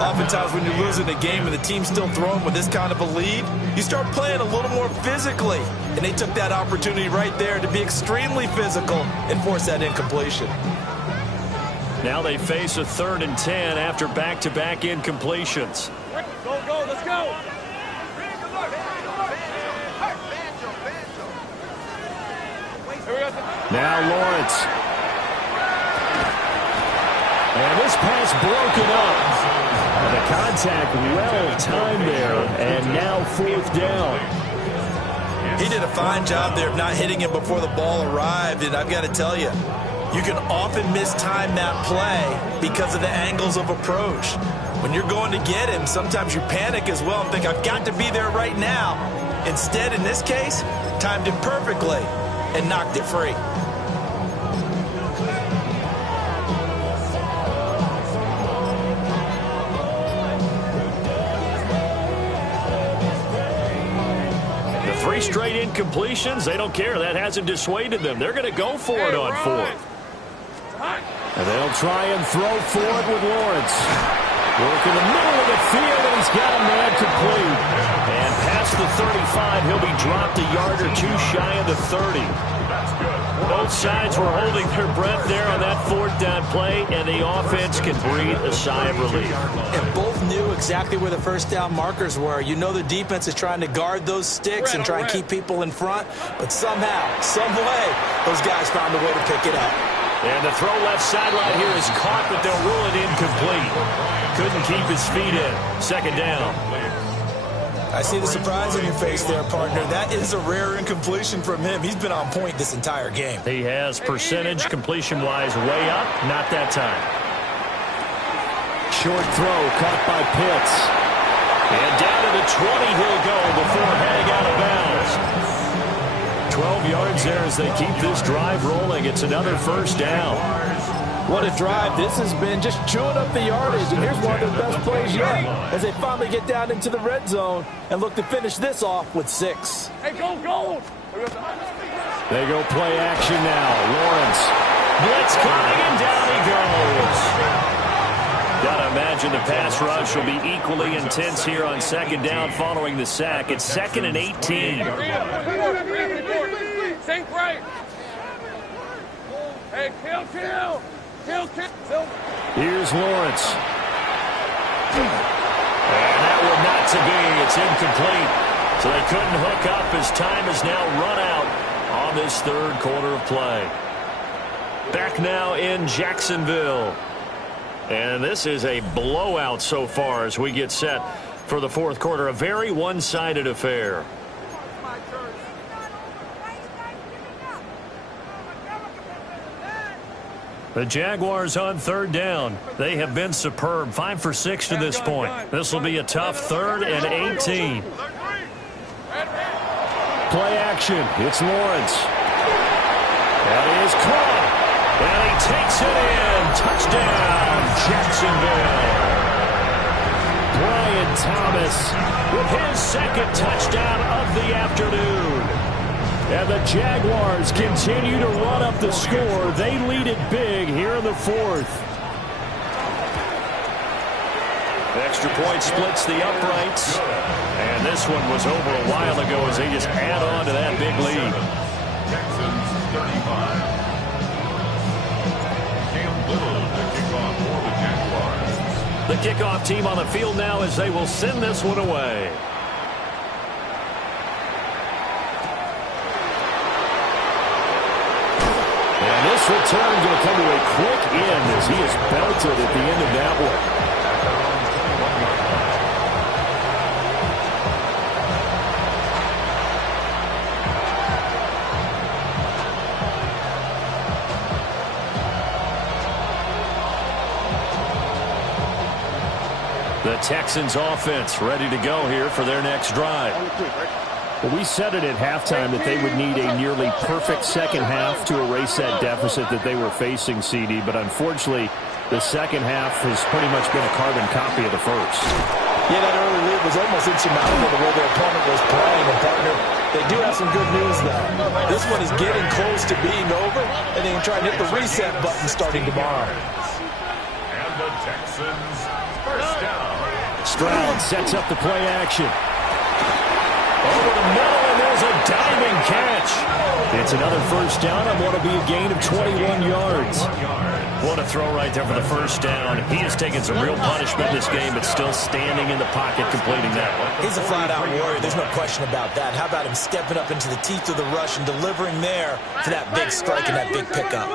Oftentimes when you're losing a game and the team's still throwing with this kind of a lead, you start playing a little more physically. And they took that opportunity right there to be extremely physical and force that incompletion. Now they face a 3rd and 10 after back-to-back incompletions. Go, let's go. Now Lawrence. And this pass broken up. And the contact well-timed there, and now 4th down. He did a fine job there of not hitting him before the ball arrived, and I've got to tell you, you can often mistime that play because of the angles of approach. When you're going to get him, sometimes you panic as well and think, I've got to be there right now. Instead, in this case, timed it perfectly and knocked it free. The 3 straight incompletions, they don't care. That hasn't dissuaded them. They're going to go for it on 4th. And they'll try and throw for it with Lawrence. Work in the middle of the field, and he's got a man complete. And past the 35, he'll be dropped a yard or 2 shy of the 30. Both sides were holding their breath there on that 4th down play, and the offense can breathe a sigh of relief. And both knew exactly where the first down markers were. You know the defense is trying to guard those sticks and try and keep people in front, but somehow, some way, those guys found a way to pick it up. And the throw left sideline here is caught, but they'll rule it incomplete. Couldn't keep his feet in. 2nd down. I see the surprise in your face there, partner. That is a rare incompletion from him. He's been on point this entire game. He has percentage completion-wise way up. Not that time. Short throw caught by Pitts. And down to the 20 he'll go before heading out of bounds. 12 yards there as they keep this drive rolling. It's another 1st down. What a drive this has been, just chewing up the yardage. And here's one of their best plays yet as they finally get down into the red zone and look to finish this off with 6. Hey, go. They go play action now. Lawrence. Blitz coming, and down he goes. Gotta imagine the pass rush will be equally intense here on 2nd down following the sack. It's 2nd and 18. Sink right. Hey, kill. Here's Lawrence. And that one not to be. It's incomplete. So they couldn't hook up as time has now run out on this 3rd quarter of play. Back now in Jacksonville. And this is a blowout so far as we get set for the 4th quarter. A very one-sided affair. The Jaguars on 3rd down. They have been superb. 5 for 6 to this point. This will be a tough 3rd and 18. Play action. It's Lawrence. That is caught. And he takes it in. Touchdown, Jacksonville. Brian Thomas with his 2nd touchdown of the afternoon. And the Jaguars continue to run up the score. They lead it big here in the 4th. Extra point splits the uprights. And this one was over a while ago as they just add on to that big lead. Texans 35. Cam Little to kick off for the Jaguars. The kickoff team on the field now as they will send this one away. And this return going to come to a quick end as he is belted at the end of that one. The Texans offense ready to go here for their next drive. Well, we said it at halftime that they would need a nearly perfect second half to erase that deficit that they were facing, CD. But unfortunately, the second half has pretty much been a carbon copy of the first. Yeah, that early lead was almost insurmountable the way their opponent was playing. And, partner, they do have some good news, though. This one is getting close to being over, and they can try and hit the reset button starting tomorrow. And the Texans first down. Stroud sets up the play action. Over the middle, and there's a diving catch. It's another first down on what will be a gain of 21 yards. What a throw right there for the first down. He has taken some real punishment this game, but still standing in the pocket completing that one. He's a flat-out warrior. There's no question about that. How about him stepping up into the teeth of the rush and delivering there for that big strike and that big pickup?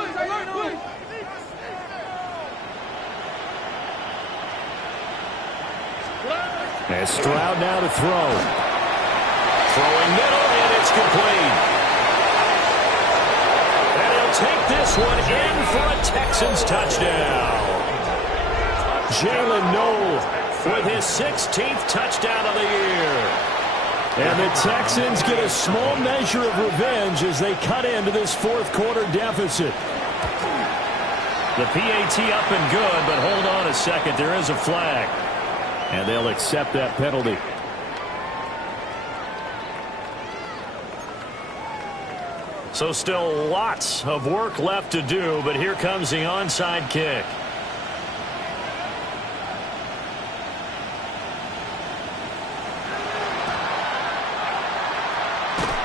And Stroud now to throw. Throwing middle, and it's complete. And he'll take this one in for a Texans touchdown. Jalen Noel with his 16th touchdown of the year. And the Texans get a small measure of revenge as they cut into this fourth quarter deficit. The PAT up and good, but hold on a second. There is a flag. And they'll accept that penalty. So still lots of work left to do, but here comes the onside kick.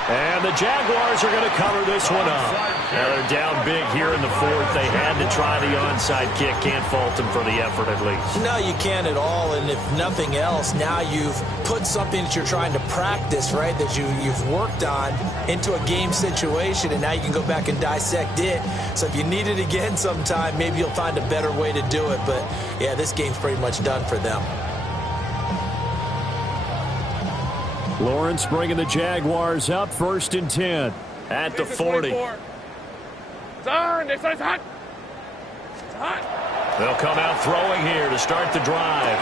And the Jaguars are going to cover this one up. Now they're down big here in the fourth. They had to try the onside kick. Can't fault them for the effort at least. No, you can't at all. And if nothing else, now you've put something that you're trying to practice, right, that you've worked on into a game situation, and now you can go back and dissect it. So if you need it again sometime, maybe you'll find a better way to do it. But, yeah, this game's pretty much done for them. Lawrence bringing the Jaguars up, 1st and 10 at the 40. They'll come out throwing here to start the drive.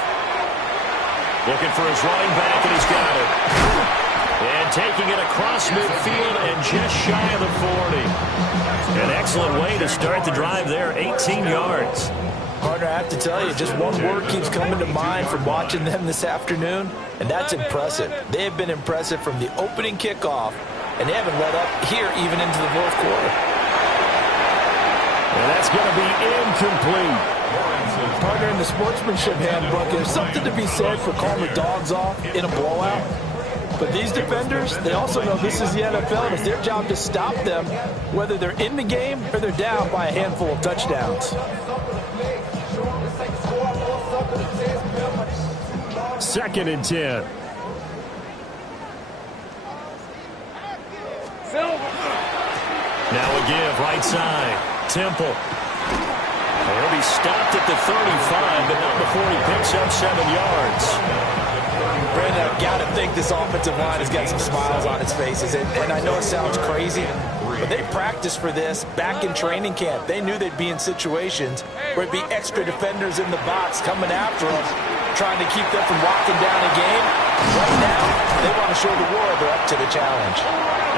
Looking for his running back, and he's got it. And taking it across midfield and just shy of the 40. An excellent way to start the drive there, 18 yards. Partner, I have to tell you, just one word keeps coming to mind from watching them this afternoon, and that's impressive. They have been impressive from the opening kickoff, and they haven't let up here even into the fourth quarter. And that's going to be incomplete. Partner, in the sportsmanship handbook, there's something to be said for calling the dogs off in a blowout. But these defenders, they also know this is the NFL, and it's their job to stop them, whether they're in the game or they're down by a handful of touchdowns. 2nd and 10. Now a give, right side. Temple. He'll be stopped at the 35, but not before he picks up 7 yards. Brandon, I've got to think this offensive line has got some smiles on its faces. And I know it sounds crazy, but they practiced for this back in training camp. They knew they'd be in situations where it'd be extra defenders in the box coming after them, trying to keep them from locking down a game. Right now, they want to show the world they're up to the challenge.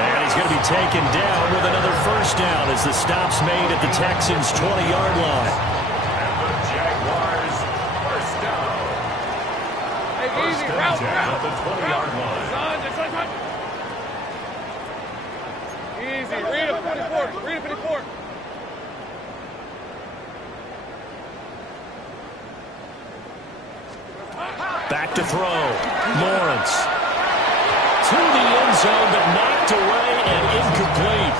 And he's going to be taken down with another first down as the stop's made at the Texans' 20-yard line. And the Jaguars first down. First down at the 20-yard line. Easy. Read it, 54. Read it, 54. Back to throw. Lawrence. To the end zone, but knocked away and incomplete.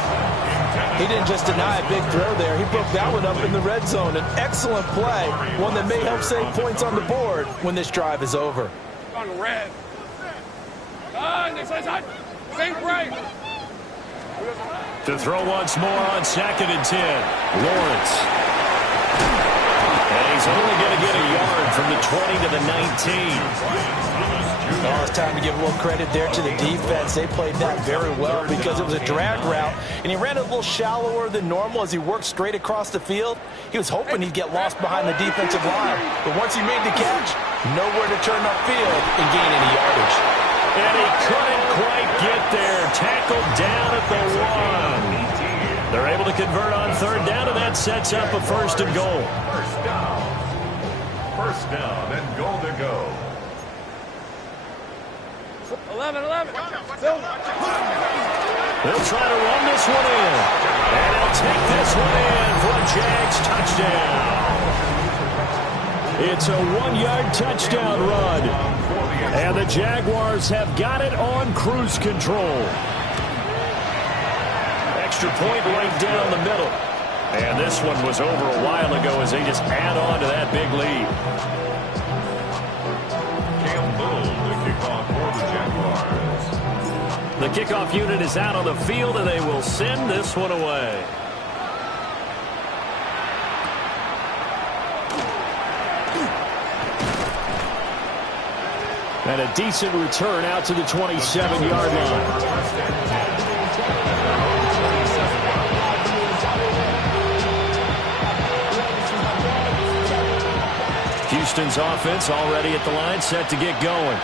He didn't just deny a big throw there. He broke that one up in the red zone. An excellent play, one that may help save points on the board when this drive is over. On the red. Think right. To throw once more on 2nd and 10. Lawrence. And he's only going to get a yard from the 20 to the 19. Well, it's time to give a little credit there to the defense. They played that very well because it was a drag route, and he ran it a little shallower than normal as he worked straight across the field. He was hoping he'd get lost behind the defensive line, but once he made the catch, nowhere to turn upfield and gain any yardage. And he couldn't quite get there. Tackled down at the 1. They're able to convert on third down, and that sets up a first and goal. First down and goal to go. 11. They'll try to run this one in. And he'll take this one in for a Jags touchdown. It's a 1-yard touchdown run. And the Jaguars have got it on cruise control. Extra point right down the middle. And this one was over a while ago as they just add on to that big lead. Cam Little, the kickoff for the Jaguars. The kickoff unit is out on the field, and they will send this one away. And a decent return out to the 27-yard line. Houston's offense already at the line, set to get going.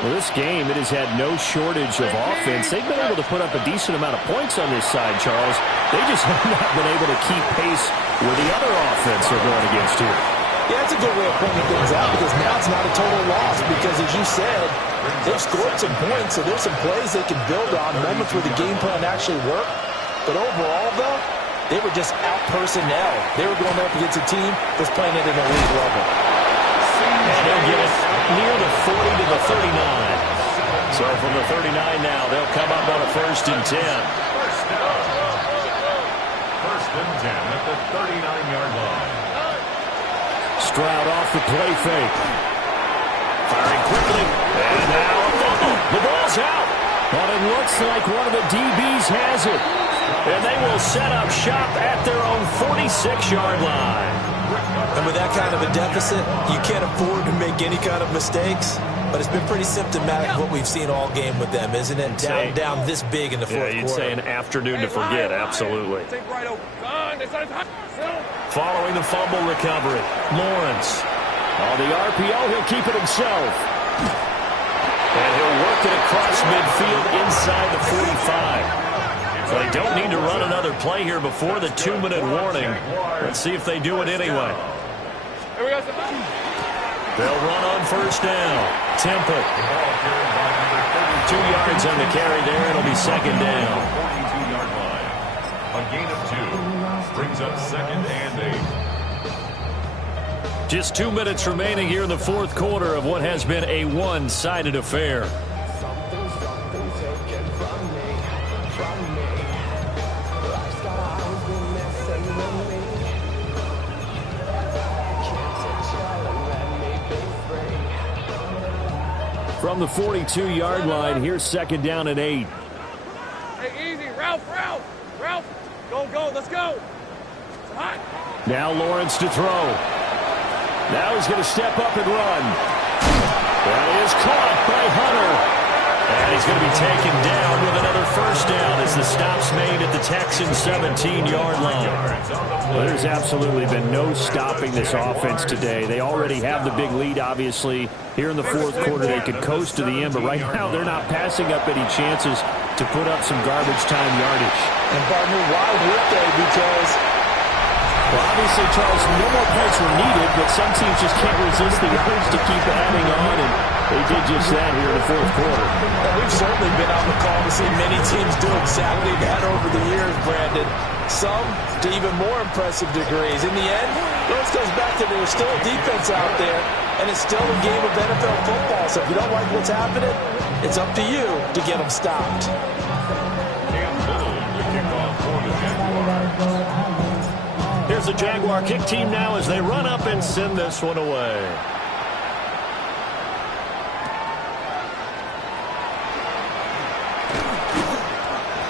Well, this game, it has had no shortage of offense. They've been able to put up a decent amount of points on this side, Charles. They just have not been able to keep pace with the other offense they're going against here. Yeah, that's a good way of pointing things out because now it's not a total loss because, as you said, they've scored some points, so there's some plays they can build on, moments where the game plan actually worked. But overall, though, they were just out-personnel. They were going up against a team that's playing at an elite level. And they'll get it near the 40 to the 39. So from the 39 now, they'll come up on a 1st and 10. First and 10 at the 39-yard line. Stroud off the play fake. Firing quickly. And now a fumble. The ball's out. But it looks like one of the DBs has it. And they will set up shop at their own 46-yard line. And with that kind of a deficit, you can't afford to make any kind of mistakes. But it's been pretty symptomatic of what we've seen all game with them, isn't it? Down this big in the fourth quarter. Yeah, you'd say an afternoon to forget, absolutely. Following the fumble recovery, Lawrence. On the RPO, he'll keep it himself. And he'll work it across midfield inside the 45. So they don't need to run another play here before the 2-minute warning. Let's see if they do it anyway. They'll run on first down. Temple. 2 yards on the carry there. It'll be second down. 42-yard line. A gain of 2. Brings up second and 8. Just 2 minutes remaining here in the fourth quarter of what has been a one-sided affair. From the 42-yard line, here's second down and 8. Hey, easy. Ralph. Go. Let's go. It's hot. Now Lawrence to throw. Now he's going to step up and run. That is caught by Hunter. And he's going to be taken down with another first down as the stop's made at the Texans' 17-yard line. Well, there's absolutely been no stopping this offense today. They already have the big lead, obviously. Here in the fourth quarter, they could coast to the end, but right now they're not passing up any chances to put up some garbage time yardage. And, partner, why would they? Because, well, obviously, Charles, no more points were needed, but some teams just can't resist the urge to keep adding on, and they did just that here in the fourth quarter. And we've certainly been on the call to see many teams do exactly that over the years, Brandon. Some to even more impressive degrees. In the end, it goes back to there's still a defense out there, and it's still a game of NFL football. So if you don't like what's happening, it's up to you to get them stopped. Cam Little, the kickoff for the Jaguars. Here's the Jaguar kick team now as they run up and send this one away.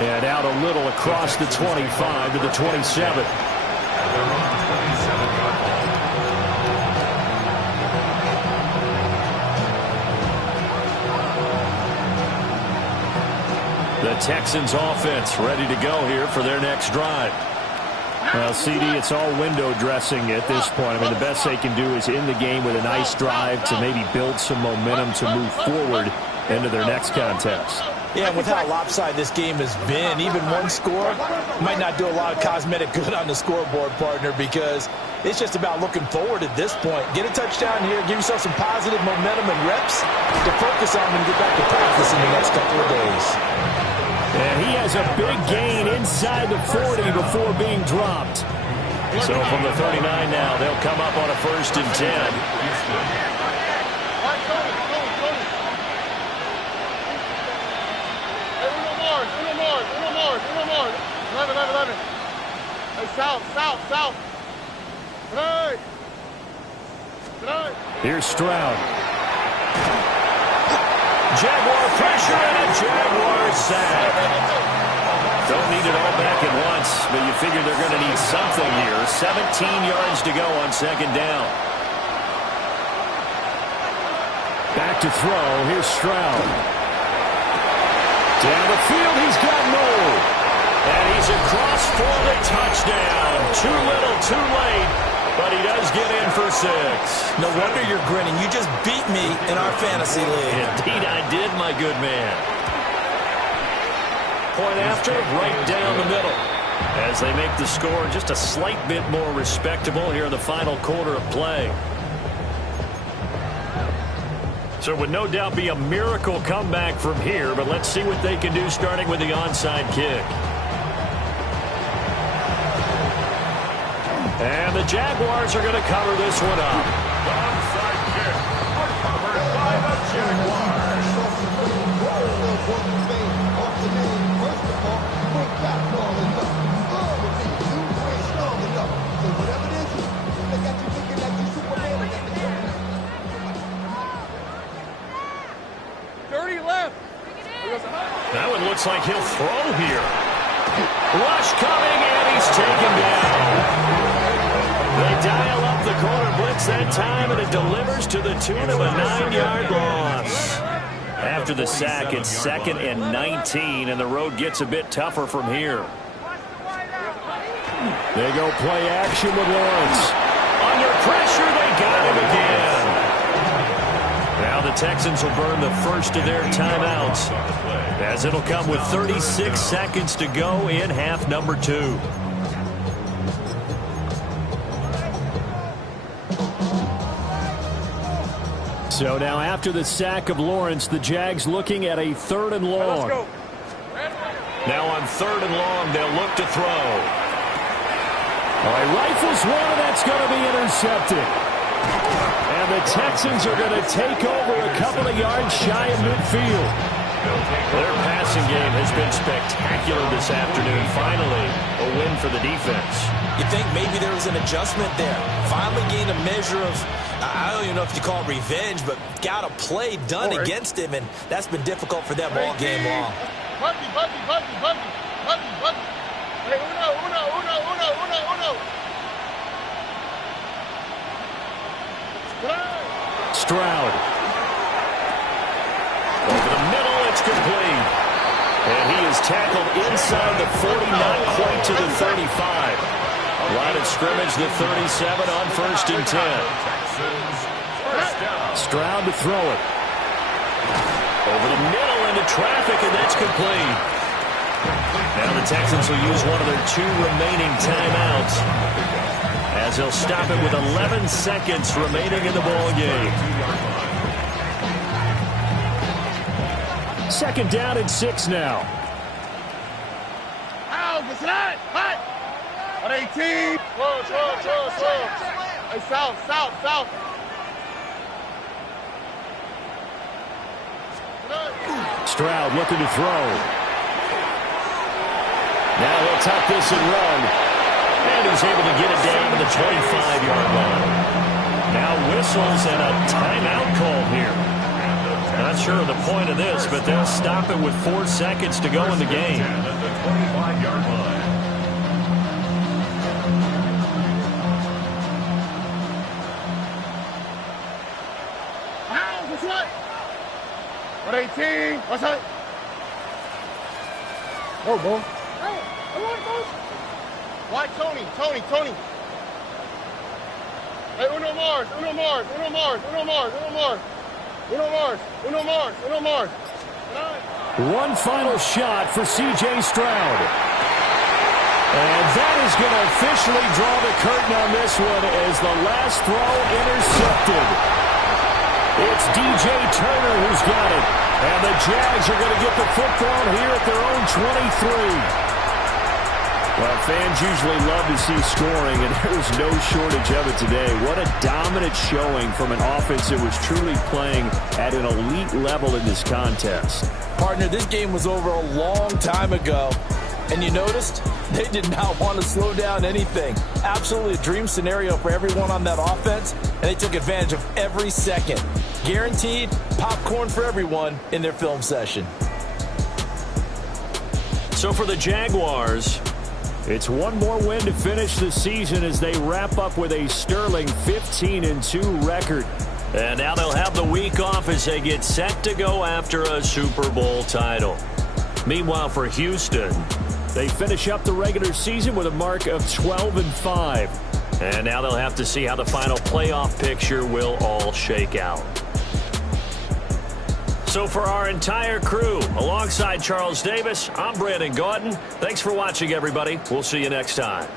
And out a little across the 25 to the 27. Texans offense ready to go here for their next drive. Well, CD, it's all window dressing at this point. I mean, the best they can do is in the game with a nice drive to maybe build some momentum to move forward into their next contest. Yeah, with how lopsided this game has been, even one score might not do a lot of cosmetic good on the scoreboard, partner, because it's just about looking forward at this point. Get a touchdown here, give yourself some positive momentum and reps to focus on when you get back to practice in the next couple of days. And he has a big gain inside the 40 before being dropped. So from the 39 now, they'll come up on a 1st and 10. Hey, south. Hey. Here's Stroud. Jaguar pressure and a Jaguar sack. Don't need it all back at once, but you figure they're going to need something here. 17 yards to go on 2nd down. Back to throw. Here's Stroud. Down the field, he's got Noel. And he's across for the touchdown. Too little, too late, but he does get in for 6. No wonder you're grinning. You just beat me in our fantasy league. Indeed I did, my good man. Point after, right down the middle. As they make the score just a slight bit more respectable here in the final quarter of play. So it would no doubt be a miracle comeback from here, but let's see what they can do starting with the onside kick. And the Jaguars are going to cover this one up. The onside kick recovered by the Jaguars. Dirty left. That one looks like he'll throw here. Rush coming, and he's taken down. They dial up the corner blitz that time, and it delivers to the tune of a 9-yard loss. After the sack, it's 2nd and 19, and the road gets a bit tougher from here. They go play action with Lawrence. Under pressure, they got him again. Now the Texans will burn the first of their timeouts, as it'll come with 36 seconds to go in half number 2. So now after the sack of Lawrence, the Jags looking at a 3rd and long. Let's go. Now on 3rd and long, they'll look to throw. All right, rifles one, and that's going to be intercepted. And the Texans are going to take over a couple of yards shy of midfield. Their passing game has been spectacular this afternoon. Finally, a win for the defense. You think maybe there was an adjustment there. Finally gained a measure of, I don't even know if you call it revenge, but got a play done against him, and that's been difficult for them all game long. Buggy. Hey, uno. Stroud. Over the middle, it's complete. And he is tackled inside the 40, not quite to the 35. Line of scrimmage, the 37 on 1st and 10. Stroud to throw it. Over the middle into traffic, and that's complete. Now the Texans will use one of their 2 remaining timeouts, as they'll stop it with 11 seconds remaining in the ball game. 2nd down and 6 now. Ow, get that. Hot. On 18. Slow. Hey, south. Stroud looking to throw. Now he'll tuck this and run. And he's able to get it down to the 25-yard line. Now whistles and a timeout call here. Not sure of the point of this, but they'll stop it with 4 seconds to go in the game. At the 25-yard line. Ow, what's that? On 18. What's that? Oh, boy. Why Tony? Hey, Uno Mars. One final shot for C.J. Stroud. And that is going to officially draw the curtain on this one as the last throw intercepted. It's D.J. Turner who's got it. And the Jags are going to get the football here at their own 23. Well, fans usually love to see scoring, and there was no shortage of it today. What a dominant showing from an offense that was truly playing at an elite level in this contest. Partner, this game was over a long time ago. And you noticed they did not want to slow down anything. Absolutely a dream scenario for everyone on that offense, and they took advantage of every second. Guaranteed popcorn for everyone in their film session. So for the Jaguars, it's one more win to finish the season as they wrap up with a sterling 15-2 record. And now they'll have the week off as they get set to go after a Super Bowl title. Meanwhile, for Houston, they finish up the regular season with a mark of 12-5. And now they'll have to see how the final playoff picture will all shake out. So for our entire crew, alongside Charles Davis, I'm Brandon Gaudin. Thanks for watching, everybody. We'll see you next time.